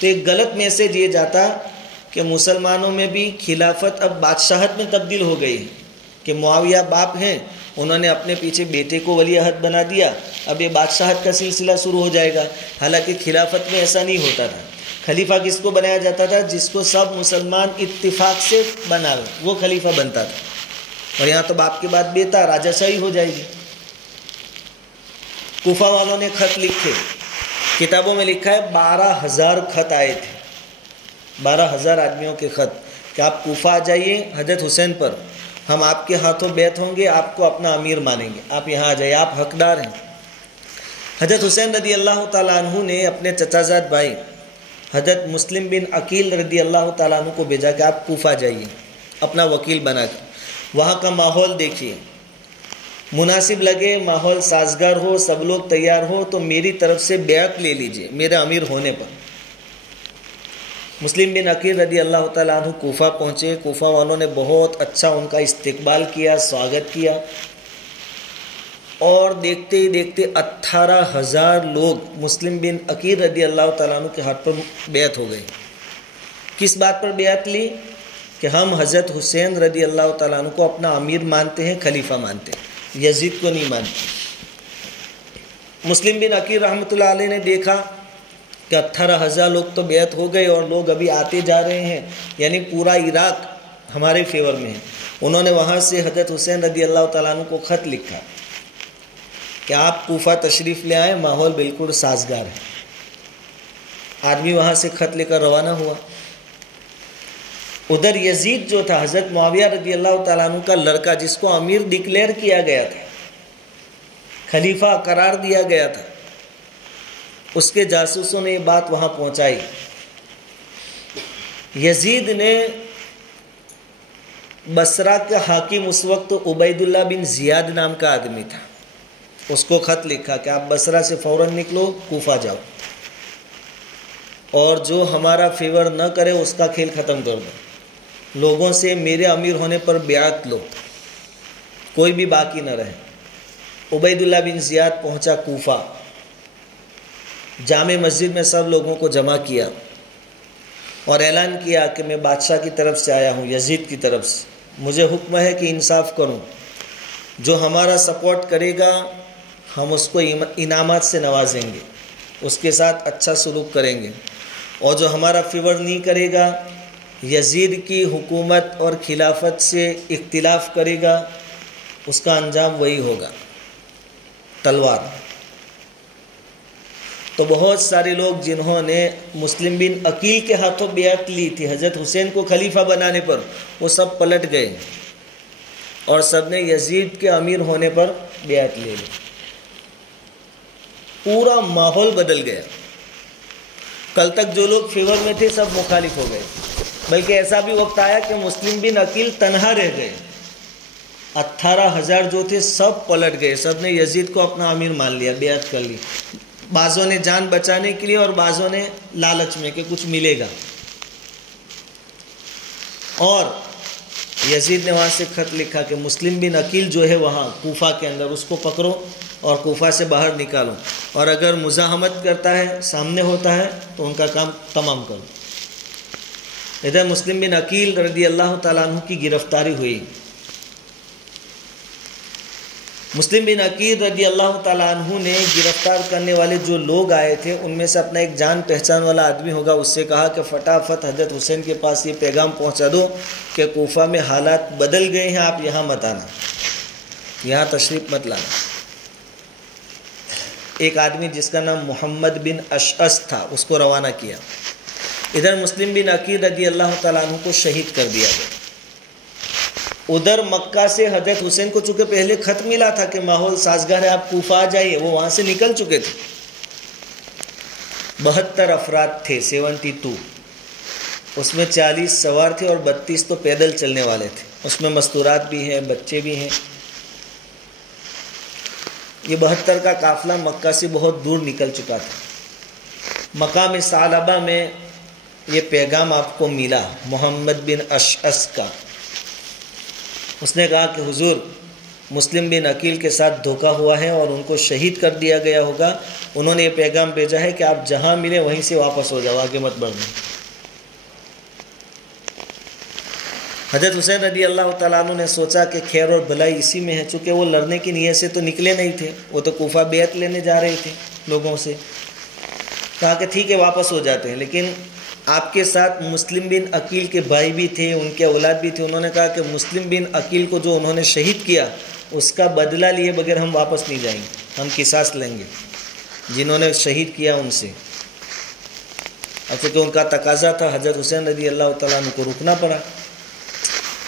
تو ایک غلط میسیج یہ جاتا کہ مسلمانوں میں بھی خلافت اب بادشاہت میں تبدیل ہو گئی ہے، کہ معاویہ باپ ہیں، انہوں نے اپنے پیچھے بیٹے کو ولی عہد بنا دیا، اب یہ بادشاہت کا سلسلہ شروع ہو جائے گا۔ حالانکہ خلافت میں ایسا نہیں ہوتا تھا۔ خلیفہ کس کو بنایا جاتا تھا؟ جس کو سب مسلمان اتفاق سے بناوے، وہ خلیفہ بنتا تھا۔ اور یہاں تو باپ کے بعد بیٹا، راجہ شاہی ہو جائے گی۔ کوفہ والوں نے خط لکھے، کتابوں میں لکھا ہے 12,000 خط آئے تھے، 12,000 آدمیوں کے خط کہ آپ کوفہ آ جائیے حضرت حسین پر، ہم آپ کے ہاتھوں بیعت ہوں گے، آپ کو اپنا امیر مانیں گے، آپ یہاں آ جائیے، آپ حقدار ہیں۔ حضرت حسین رضی اللہ تعالیٰ عنہ نے اپنے چچا زاد بھائی حضرت مسلم بن عقیل رضی اللہ تعالیٰ عنہ کو بھیجا کہ آپ کوفہ جائیے اپنا وکیل بنا کر، وہاں کا ماحول دیکھیے، مناسب لگے، ماحول سازگار ہو، سب لوگ تیار ہو تو میری طرف سے بیعت لے لیجئے میرے امیر ہونے پر۔ مسلم بن عقیل رضی اللہ تعالیٰ عنہ کوفہ پہنچے، کوفہ والوں نے بہت اچھا ان کا استقبال کیا، سواگت کیا، اور دیکھتے ہی دیکھتے 18,000 لوگ مسلم بن عقیل رضی اللہ تعالیٰ عنہ کے ہاتھ پر بیعت ہو گئے۔ کس بات پر بیعت لی؟ کہ ہم حضرت حسین رضی اللہ تعالیٰ عنہ کو اپنا امیر مانتے ہیں، خلیفہ مانتے ہیں، یزید کو نہیں مانتے۔ مسلم بن عقیل رحمۃ اللہ علیہ نے دیکھا کہ 18,000 لوگ تو بیعت ہو گئے اور لوگ ابھی آتے جا رہے ہیں، یعنی پورا عراق ہمارے فیور میں ہے۔ انہوں نے وہاں سے حضرت حسین رضی اللہ تعالیٰ عنہ کو خط لکھا کہ آپ کوفہ تشریف لے آئیں، ماحول بالکل سازگار ہے۔ آدمی وہاں سے خط لے کر روانہ ہوا۔ ادھر یزید جو تھا حضرت معاویہ رضی اللہ تعالیٰ عنہ کا لڑکا، جس کو امیر ڈکلیئر کیا گیا تھا، خلیفہ قرار دیا گیا تھا، اس کے جاسوسوں نے یہ بات وہاں پہنچائی۔ یزید نے بصرہ کا حاکم اس وقت عبید اللہ بن زیاد نام کا آدمی تھا، اس کو خط لکھا کہ آپ بصرہ سے فوراً نکلو، کوفہ جاؤ، اور جو ہمارا فیور نہ کرے اس کا کھیل ختم کر دو، لوگوں سے میرے امیر ہونے پر بیعت لو، کوئی بھی باقی نہ رہے۔ عبید اللہ بن زیاد پہنچا کوفہ، جامع مسجد میں سب لوگوں کو جمع کیا اور اعلان کیا کہ میں بادشاہ کی طرف سے آیا ہوں، یزید کی طرف سے، مجھے حکم ہے کہ انصاف کروں، جو ہمارا سپورٹ کرے گا ہم اس کو انعامات سے نوازیں گے، اس کے ساتھ اچھا سلوک کریں گے، اور جو ہمارا فیور نہیں کرے گا، یزید کی حکومت اور خلافت سے اختلاف کرے گا، اس کا انجام وہی ہوگا، تلوار۔ تو بہت سارے لوگ جنہوں نے مسلم بن عقیل کے ہاتھوں بیعت لی تھی حضرت حسین کو خلیفہ بنانے پر، وہ سب پلٹ گئے اور سب نے یزید کے امیر ہونے پر بیعت لے لی۔ پورا ماحول بدل گیا، کل تک جو لوگ فیور میں تھے سب مخالف ہو گئے، بلکہ ایسا بھی وقت آیا کہ مسلم بن عقیل تنہا رہ گئے، 18,000 جو تھے سب پلٹ گئے، سب نے یزید کو اپنا امیر مان لیا، بیعت کر لی، بعضوں نے جان بچانے کے لیے اور بعضوں نے لالچ میں کہ کچھ ملے گا۔ اور یزید نے وہاں سے خط لکھا کہ مسلم بن عقیل جو ہے وہاں کوفہ کے اندر، اس کو پکڑو اور کوفہ سے باہر نکالو، اور اگر مزاحمت کرتا ہے، سامنے ہوتا ہے تو ان کا کام تمام کرو۔ ادھر مسلم بن عقیل رضی اللہ تعالیٰ عنہ کی گرفتاری ہوئی۔ مسلم بن عقیل رضی اللہ تعالیٰ عنہ نے گرفتار کرنے والے جو لوگ آئے تھے ان میں سے اپنا ایک جان پہچان والا آدمی ہوگا، اس سے کہا کہ فٹافٹ حضرت حسین کے پاس یہ پیغام پہنچا دو کہ کوفہ میں حالات بدل گئے ہیں، آپ یہاں مت آنا، یہاں تشریف مت لانا۔ ایک آدمی جس کا نام محمد بن اشعث تھا اس کو روانہ کیا۔ ادھر مسلم بن عقیل رضی اللہ تعالیٰ عنہ کو شہید کر دیا گیا۔ ادھر مکہ سے حضرت حسین کو چونکہ پہلے خط ملا تھا کہ ماحول سازگار ہے، آپ کوفہ آ جائیے، وہ وہاں سے نکل چکے تھے۔ 72 افراد تھے، 72، اس میں 40 سوار تھے اور 32 تو پیدل چلنے والے تھے، اس میں مستورات بھی ہیں، بچے بھی ہیں۔ یہ 72 کا قافلہ مکہ سے بہت دور نکل چکا تھا۔ مقام ثعلبہ میں یہ پیغام آپ کو ملا محمد بن اشعث کا۔ اس نے کہا کہ حضور مسلم بن عقیل کے ساتھ دھوکہ ہوا ہے اور ان کو شہید کر دیا گیا ہوگا، انہوں نے یہ پیغام بھیجا ہے کہ آپ جہاں ملے وہیں سے واپس ہو جاؤ، آگے مت بڑھنا۔ حضرت حسین رضی اللہ تعالیٰ عنہ نے سوچا کہ خیر اور بھلائی اسی میں ہے، چونکہ وہ لڑنے کی نیت سے تو نکلے نہیں تھے، وہ تو کوفہ بیعت لینے جا رہے تھے لوگوں سے۔ کہا کہ ٹھیک ہے واپس ہو جاتے ہیں، لیکن آپ کے ساتھ مسلم بن عقیل کے بھائی بھی تھے، ان کے اولاد بھی تھے۔ انہوں نے کہا کہ مسلم بن عقیل کو جو انہوں نے شہید کیا اس کا بدلہ لیے بغیر ہم واپس نہیں جائیں گے، ہم قصاص لیں گے جنہوں نے شہید کیا ان سے۔ اب چونکہ ان کا تقاضا تھا، حضرت حسین رضی اللہ تعالیٰ عنہ کو رکنا پڑا۔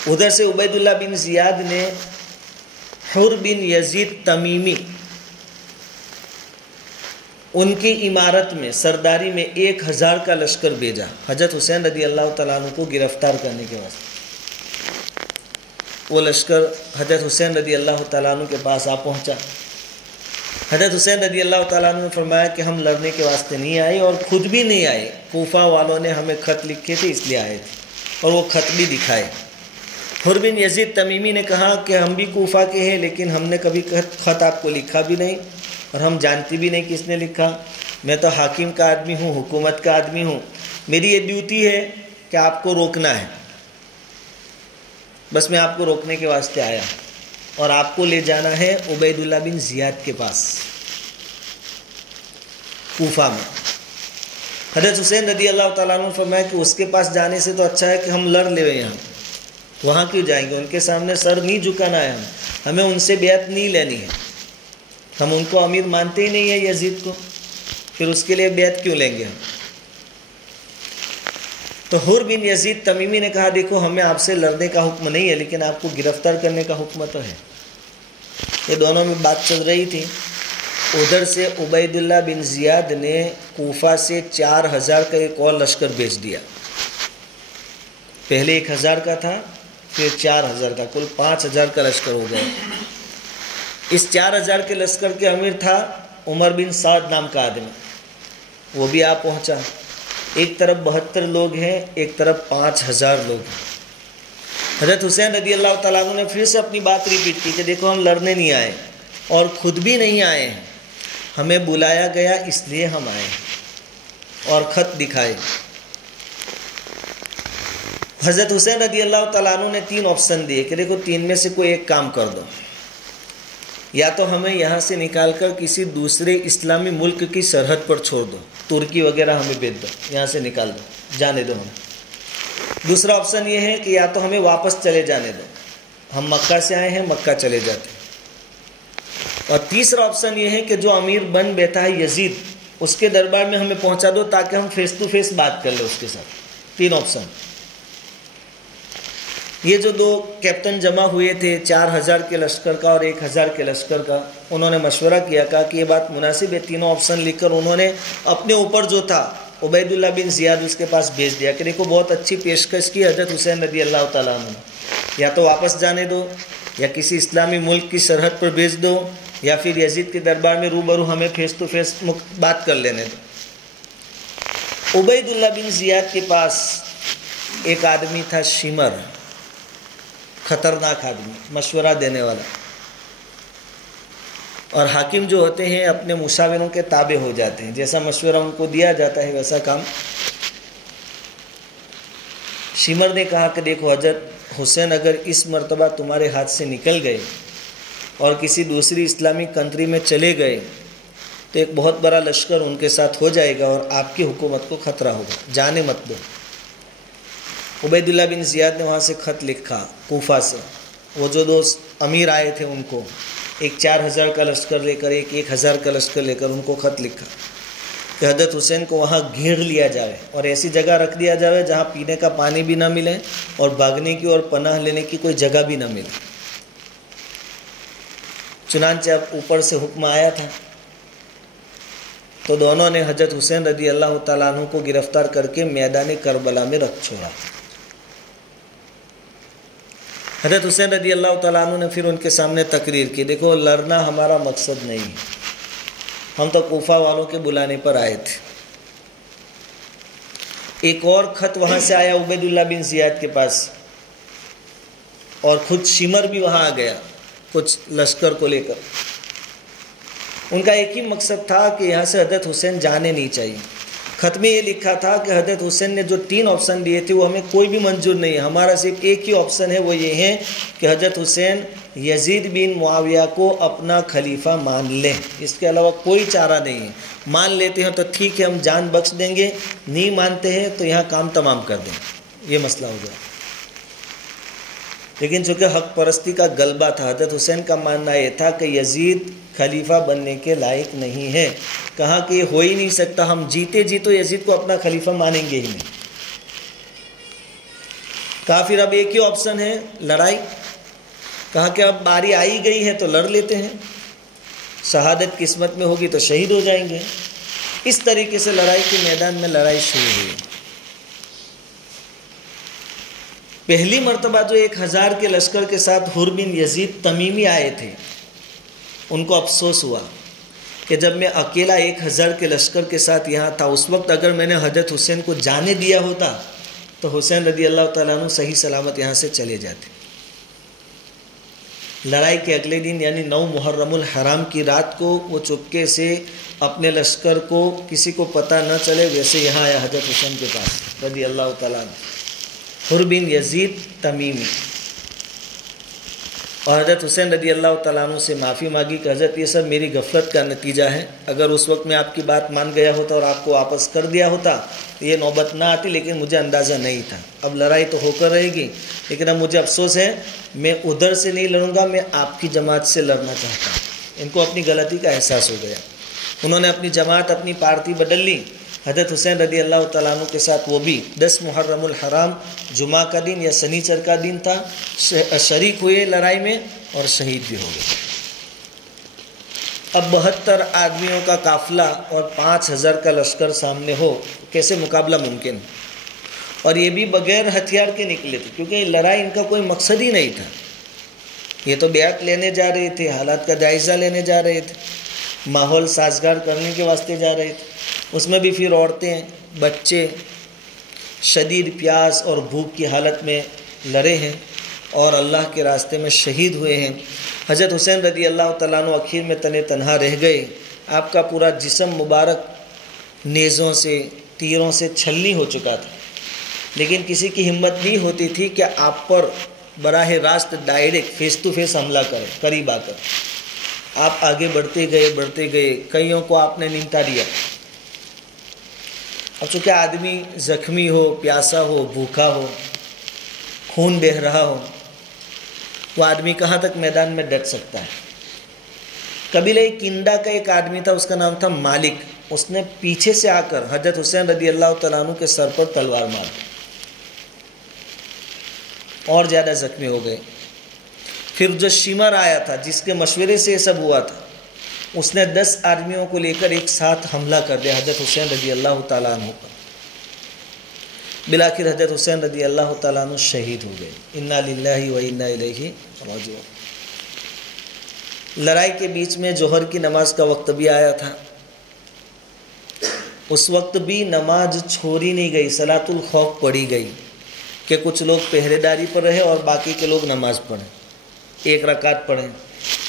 ادھر سے عبید اللہ بن زیاد نے حر بن یزید تمیمی، ان کی عمارت میں سرداری میں 1000 کا لشکر بھیجا حضرت حسین رضی اللہ تعالیٰ عنہ کو گرفتار کرنے کے واسطے۔ وہ لشکر حضرت حسین رضی اللہ تعالیٰ عنہ کے پاس آ پہنچا۔ حضرت حسین رضی اللہ تعالیٰ عنہ نے فرمایا کہ ہم لڑنے کے واسطے نہیں آئے، اور خود بھی نہیں آئے، کوفہ والوں نے ہمیں خط لکھے تھے اس لیے آئے تھے، اور وہ خط بھی دکھائے۔ حر بن یزید تمیمی نے کہا کہ ہم بھی کوفہ کے ہیں، لیکن ہم نے کبھی خط آپ کو لکھا بھی نہیں، اور ہم جانتے بھی نہیں کس نے لکھا۔ میں تو حاکم کا آدمی ہوں، حکومت کا آدمی ہوں، میری یہ ڈیوٹی ہے کہ آپ کو روکنا ہے، بس میں آپ کو روکنے کے واسطے آیا، اور آپ کو لے جانا ہے عبید اللہ بن زیاد کے پاس کوفہ میں۔ حضرت حسین رضی اللہ تعالیٰ عنہ نے فرمایا کہ اس کے پاس جانے سے تو اچھا ہے کہ ہم لڑ لے یہاں، وہاں کیوں جائیں گے؟ ان کے سامنے سر نہیں جھکانا ہے، ہمیں ان سے بیعت نہیں لینی ہے، ہم ان کو امیر مانتے ہی نہیں ہیں یزید کو، پھر اس کے لیے بیعت کیوں لیں گے ہم؟ تو حر بن یزید تمیمی نے کہا دیکھو ہمیں آپ سے لڑنے کا حکم نہیں ہے، لیکن آپ کو گرفتار کرنے کا حکم تو ہے۔ یہ دونوں میں بات چل رہی تھی۔ ادھر سے عبید اللہ بن زیاد نے کوفہ سے 4000 کا ایک اور لشکر بھیج دیا۔ پہلے 1000 کا تھا، پھر 4000 کا، کل 5000 کا لشکر ہو گیا۔ اس 4000 کے لشکر کے امیر تھا عمر بن سعد نام کا آدمی، وہ بھی آ پہنچا۔ ایک طرف 72 لوگ ہیں، ایک طرف 5000 لوگ ہیں۔ حضرت حسین رضی اللہ تعالیٰ عنہ نے پھر سے اپنی بات ریپیٹ کی کہ دیکھو ہم لڑنے نہیں آئے اور خود بھی نہیں آئے ہیں، ہمیں بلایا گیا اس لیے ہم آئے ہیں، اور خط دکھائے۔ حضرت حسین رضی اللہ تعالیٰ عنہ نے 3 آپشن دیے کہ دیکھو 3 میں سے کوئی ایک کام کر دو، یا تو ہمیں یہاں سے نکال کر کسی دوسرے اسلامی ملک کی سرحد پر چھوڑ دو، ترکی وغیرہ ہمیں بھیج دو، یہاں سے نکال دو، جانے دو ہمیں۔ دوسرا آپشن یہ ہے کہ یا تو ہمیں واپس چلے جانے دو، ہم مکہ سے آئے ہیں، مکہ چلے جاتے ہیں۔ اور تیسرا آپشن یہ ہے کہ جو امیر بن بیٹھا ہے یزید، اس کے دربار میں ہمیں پہنچا دو تاکہ ہم فیس ٹو فیس بات کر لیں اس کے ساتھ۔ 3 آپشن۔ یہ جو 2 کیپٹن جمع ہوئے تھے 4000 کے لشکر کا اور 1000 کے لشکر کا، انہوں نے مشورہ کیا، کہا کہ یہ بات مناسب ہے، تینوں آپشن لکھ کر انہوں نے اپنے اوپر جو تھا عبید اللہ بن زیاد اس کے پاس بھیج دیا کہ دیکھو بہت اچھی پیشکش کی حضرت حسین رضی اللہ تعالیٰ عنہ نے، یا تو واپس جانے دو، یا کسی اسلامی ملک کی سرحد پر بھیج دو، یا پھر یزید کے دربار میں روبرو ہمیں فیس ٹو فیس بات کر لینے دو۔ عبید اللہ بن زیاد کے پاس ایک آدمی تھا شمر، خطرناک آدمی، مشورہ دینے والا، اور حاکم جو ہوتے ہیں اپنے مشاوروں کے تابع ہو جاتے ہیں، جیسا مشورہ ان کو دیا جاتا ہے ویسا کام۔ شمر نے کہا کہ دیکھو حضرت حسین اگر اس مرتبہ تمہارے ہاتھ سے نکل گئے اور کسی دوسری اسلامی کنٹری میں چلے گئے تو ایک بہت بڑا لشکر ان کے ساتھ ہو جائے گا اور آپ کی حکومت کو خطرہ ہوگا، جانے مت دو۔ عبید اللہ بن زیاد نے وہاں سے خط لکھا کوفہ سے، وہ جو دو امیر آئے تھے ان کو، ایک 4000 کا لشکر لے کر، ایک 1000 کا لشکر لے کر ان کو خط لکھا کہ حضرت حسین کو وہاں گھیر لیا جائے اور ایسی جگہ رکھ دیا جائے جہاں پینے کا پانی بھی نہ ملے اور بھاگنے کی اور پناہ لینے کی کوئی جگہ بھی نہ ملے۔ چنانچہ اب اوپر سے حکم آیا تھا تو دونوں نے حضرت حسین رضی اللہ تعالیٰ عنہ کو گرفتار کر کے میدان کربلا میں رکھ چھوڑا۔ حضرت حسین رضی اللہ تعالیٰ عنہ نے پھر ان کے سامنے تقریر کی، دیکھو لڑنا ہمارا مقصد نہیں ہے، ہم تو کوفہ والوں کے بلانے پر آئے تھے۔ ایک اور خط وہاں سے آیا عبید اللہ بن زیاد کے پاس، اور خود شمر بھی وہاں آ گیا کچھ لشکر کو لے کر۔ ان کا ایک ہی مقصد تھا کہ یہاں سے حضرت حسین جانے نہیں چاہیے۔ خط میں یہ لکھا تھا کہ حضرت حسین نے جو 3 آپشن دیے تھے وہ ہمیں کوئی بھی منظور نہیں ہے، ہمارا صرف ایک ہی آپشن ہے، وہ یہ ہے کہ حضرت حسین یزید بن معاویہ کو اپنا خلیفہ مان لیں، اس کے علاوہ کوئی چارہ نہیں ہے۔ مان لیتے ہیں تو ٹھیک ہے، ہم جان بخش دیں گے، نہیں مانتے ہیں تو یہاں کام تمام کر دیں، یہ مسئلہ ہو گیا۔ لیکن چونکہ حق پرستی کا غلبہ تھا، حضرت حسین کا ماننا یہ تھا کہ یزید خلیفہ بننے کے لائق نہیں ہے، کہا کہ یہ ہو ہی نہیں سکتا، ہم جیتے جی تو یزید کو اپنا خلیفہ مانیں گے ہی نہیں۔ کہا پھر اب ایک ہی آپشن ہے، لڑائی۔ کہا کہ اب باری آئی گئی ہے تو لڑ لیتے ہیں، شہادت قسمت میں ہوگی تو شہید ہو جائیں گے۔ اس طریقے سے لڑائی کے میدان میں لڑائی شروع ہوئی۔ پہلی مرتبہ جو 1000 کے لشکر کے ساتھ حر بن یزید تمیمی آئے تھے، ان کو افسوس ہوا کہ جب میں اکیلا 1000 کے لشکر کے ساتھ یہاں تھا، اس وقت اگر میں نے حضرت حسین کو جانے دیا ہوتا تو حسین رضی اللہ تعالیٰ عنہ صحیح سلامت یہاں سے چلے جاتے۔ لڑائی کے اگلے دن یعنی 9 محرم الحرام کی رات کو وہ چپکے سے اپنے لشکر کو کسی کو پتہ نہ چلے ویسے یہاں آیا حضرت حسین کے پاس رضی اللہ تعالیٰ عنہ، حر بن یزید تمیمی، اور حضرت حسین رضی اللہ تعالیٰ عنہ سے معافی مانگی کہ حضرت یہ سب میری غفلت کا نتیجہ ہے، اگر اس وقت میں آپ کی بات مان گیا ہوتا اور آپ کو واپس کر دیا ہوتا تو یہ نوبت نہ آتی، لیکن مجھے اندازہ نہیں تھا۔ اب لڑائی تو ہو کر رہے گی، لیکن اب مجھے افسوس ہے، میں ادھر سے نہیں لڑوں گا، میں آپ کی جماعت سے لڑنا چاہتا ہوں۔ ان کو اپنی غلطی کا احساس ہو گیا، انہوں نے اپنی جماعت، اپنی پارٹی بدل لی۔ حضرت حسین رضی اللہ تعالیٰ عنہ کے ساتھ وہ بھی 10 محرم الحرام جمعہ کا دن یا سنیچر کا دن تھا، شریک ہوئے لڑائی میں اور شہید بھی ہو گئے۔ اب 72 آدمیوں کا قافلہ اور 5000 کا لشکر سامنے ہو، کیسے مقابلہ ممکن؟ اور یہ بھی بغیر ہتھیار کے نکلے تھے، کیونکہ یہ لڑائی ان کا کوئی مقصد ہی نہیں تھا، یہ تو بیعت لینے جا رہے تھے، حالات کا جائزہ لینے جا رہے تھے، ماحول سازگار کرنے کے واسطے جا رہے تھے۔ اس میں بھی پھر عورتیں، بچے شدید پیاس اور بھوک کی حالت میں لڑے ہیں اور اللہ کے راستے میں شہید ہوئے ہیں۔ حضرت حسین رضی اللہ تعالیٰ عنہ آخر میں تنے تنہا رہ گئے، آپ کا پورا جسم مبارک نیزوں سے، تیروں سے چھلنی ہو چکا تھا، لیکن کسی کی ہمت نہیں ہوتی تھی کہ آپ پر براہ راست ڈائریکٹ فیس ٹو فیس حملہ کرے، قریب آ کر۔ آپ آگے بڑھتے گئے، کئیوں کو آپ نے نمٹا دیا۔ اب چونکہ آدمی زخمی ہو، پیاسا ہو، بھوکا ہو، خون بہہ رہا ہو، وہ آدمی کہاں تک میدان میں ڈٹ سکتا ہے؟ قبیلہ کندا کا ایک آدمی تھا، اس کا نام تھا مالک، اس نے پیچھے سے آ کر حضرت حسین رضی اللہ تعالیٰ عنہ کے سر پر تلوار مار دی، اور زیادہ زخمی ہو گئے۔ پھر جو شمر آیا تھا، جس کے مشورے سے یہ سب ہوا تھا، اس نے 10 آدمیوں کو لے کر ایک ساتھ حملہ کر دیا حضرت حسین رضی اللہ تعالیٰ عنہ پر. بالآخر حضرت حسین رضی اللہ تعالیٰ عنہ شہید ہو گئے. انا للہ و انا الیہ راجعون. لڑائی کے بیچ میں ظہر کی نماز کا وقت بھی آیا تھا. اس وقت بھی نماز چھوڑی نہیں گئی، صلاۃ الخوف پڑھی گئی کہ کچھ لوگ پہرے داری پر رہے اور باقی کے لوگ نماز پڑھیں. ایک رکعت پڑھیں،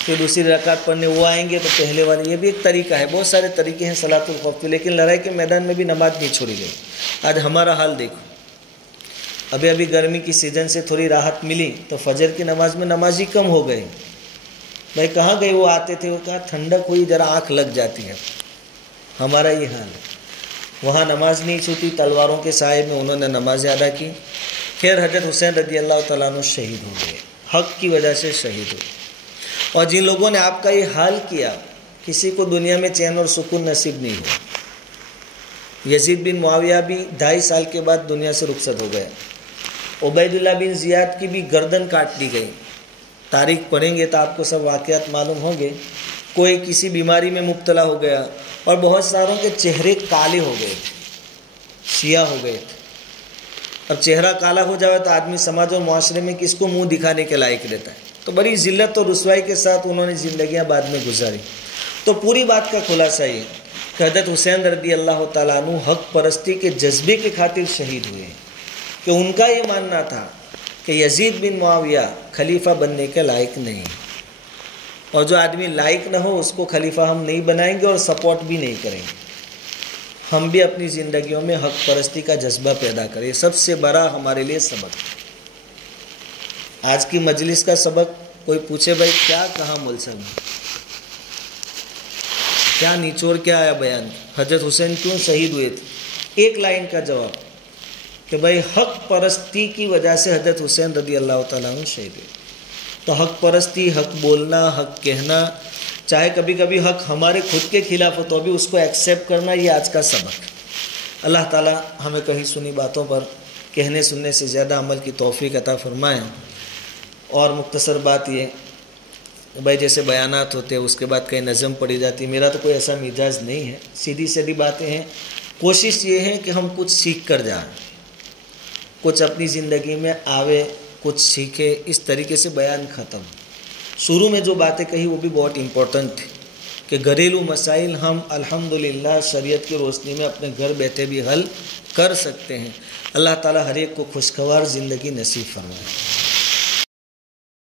پھر دوسری رکعت پڑھنے وہ آئیں گے تو پہلے والے. یہ بھی ایک طریقہ ہے، بہت سارے طریقے ہیں صلاۃ الخوف کے، لیکن لڑائی کے میدان میں بھی نماز نہیں چھوڑی گئی. آج ہمارا حال دیکھو، ابھی گرمی کی سیزن سے تھوڑی راحت ملی تو فجر کی نماز میں نمازی کم ہو گئے. بھائی کہاں گئے وہ؟ آتے تھے، وہ کہا ٹھنڈک ہوئی ذرا آنکھ لگ جاتی ہے. ہمارا یہ حال ہے، وہاں نماز نہیں چھوٹی، تلواروں کے سائے میں انہوں نے نماز ادا کی. خیر حضرت حسین رضی اللہ تعالیٰ عنہ شہید ہو گئے، حق کی وجہ سے شہید ہوئے. اور جن لوگوں نے آپ کا یہ حال کیا، کسی کو دنیا میں چین اور سکون نصیب نہیں ہوا. یزید بن معاویہ بھی 2.5 سال کے بعد دنیا سے رخصت ہو گئے. عبید اللہ بن زیاد کی بھی گردن کاٹ دی گئی. تاریخ پڑھیں گے تو آپ کو سب واقعات معلوم ہوں گے. کوئی کسی بیماری میں مبتلا ہو گیا اور بہت ساروں کے چہرے کالے ہو گئے تھے، سیاہ ہو گئے تھے. اب چہرہ کالا ہو جائے تو آدمی سماج اور معاشرے میں کس کو منہ دکھانے کے لائق رہتا ہے. تو بڑی ذلت اور رسوائی کے ساتھ انہوں نے زندگیاں بعد میں گزاری. تو پوری بات کا خلاصہ یہ کہ حضرت حسین رضی اللہ تعالیٰ عنہ حق پرستی کے جذبے کی خاطر شہید ہوئے ہیں، کہ ان کا یہ ماننا تھا کہ یزید بن معاویہ خلیفہ بننے کے لائق نہیں، اور جو آدمی لائق نہ ہو اس کو خلیفہ ہم نہیں بنائیں گے اور سپورٹ بھی نہیں کریں گے. ہم بھی اپنی زندگیوں میں حق پرستی کا جذبہ پیدا کریں. یہ سب سے بڑا ہمارے لیے سبق ہے. آج کی مجلس کا سبق، کوئی پوچھے بھائی کیا کہا ملسم میں، کیا نچوڑ کیا آیا بیان، حضرت حسین کیوں شہید ہوئے تھے؟ ایک لائن کا جواب کہ بھائی حق پرستی کی وجہ سے حضرت حسین رضی اللہ تعالیٰ عنہ شہید ہوئے. تو حق پرستی، حق بولنا، حق کہنا، چاہے کبھی کبھی حق ہمارے خود کے خلاف ہو تو بھی اس کو ایکسیپٹ کرنا، یہ آج کا سبق ہے. اللہ تعالیٰ ہمیں کہیں سنی باتوں پر کہنے سننے سے زیادہ عمل کی توفیق عطا فرمائیں. اور مختصر بات یہ بھائی، جیسے بیانات ہوتے ہیں اس کے بعد کہیں نظم پڑھی جاتی، میرا تو کوئی ایسا مزاج نہیں ہے، سیدھی سیدھی باتیں ہیں. کوشش یہ ہے کہ ہم کچھ سیکھ کر جائیں، کچھ اپنی زندگی میں آوے، کچھ سیکھے. اس طریقے سے بیان ختم. شروع میں جو باتیں کہی وہ بھی بہت امپورٹنٹ تھی کہ گھریلو مسائل ہم الحمدللہ شریعت کی روشنی میں اپنے گھر بیٹھے بھی حل کر سکتے ہیں. اللہ تعالیٰ ہر ایک کو خوشگوار زندگی نصیب فرمائے.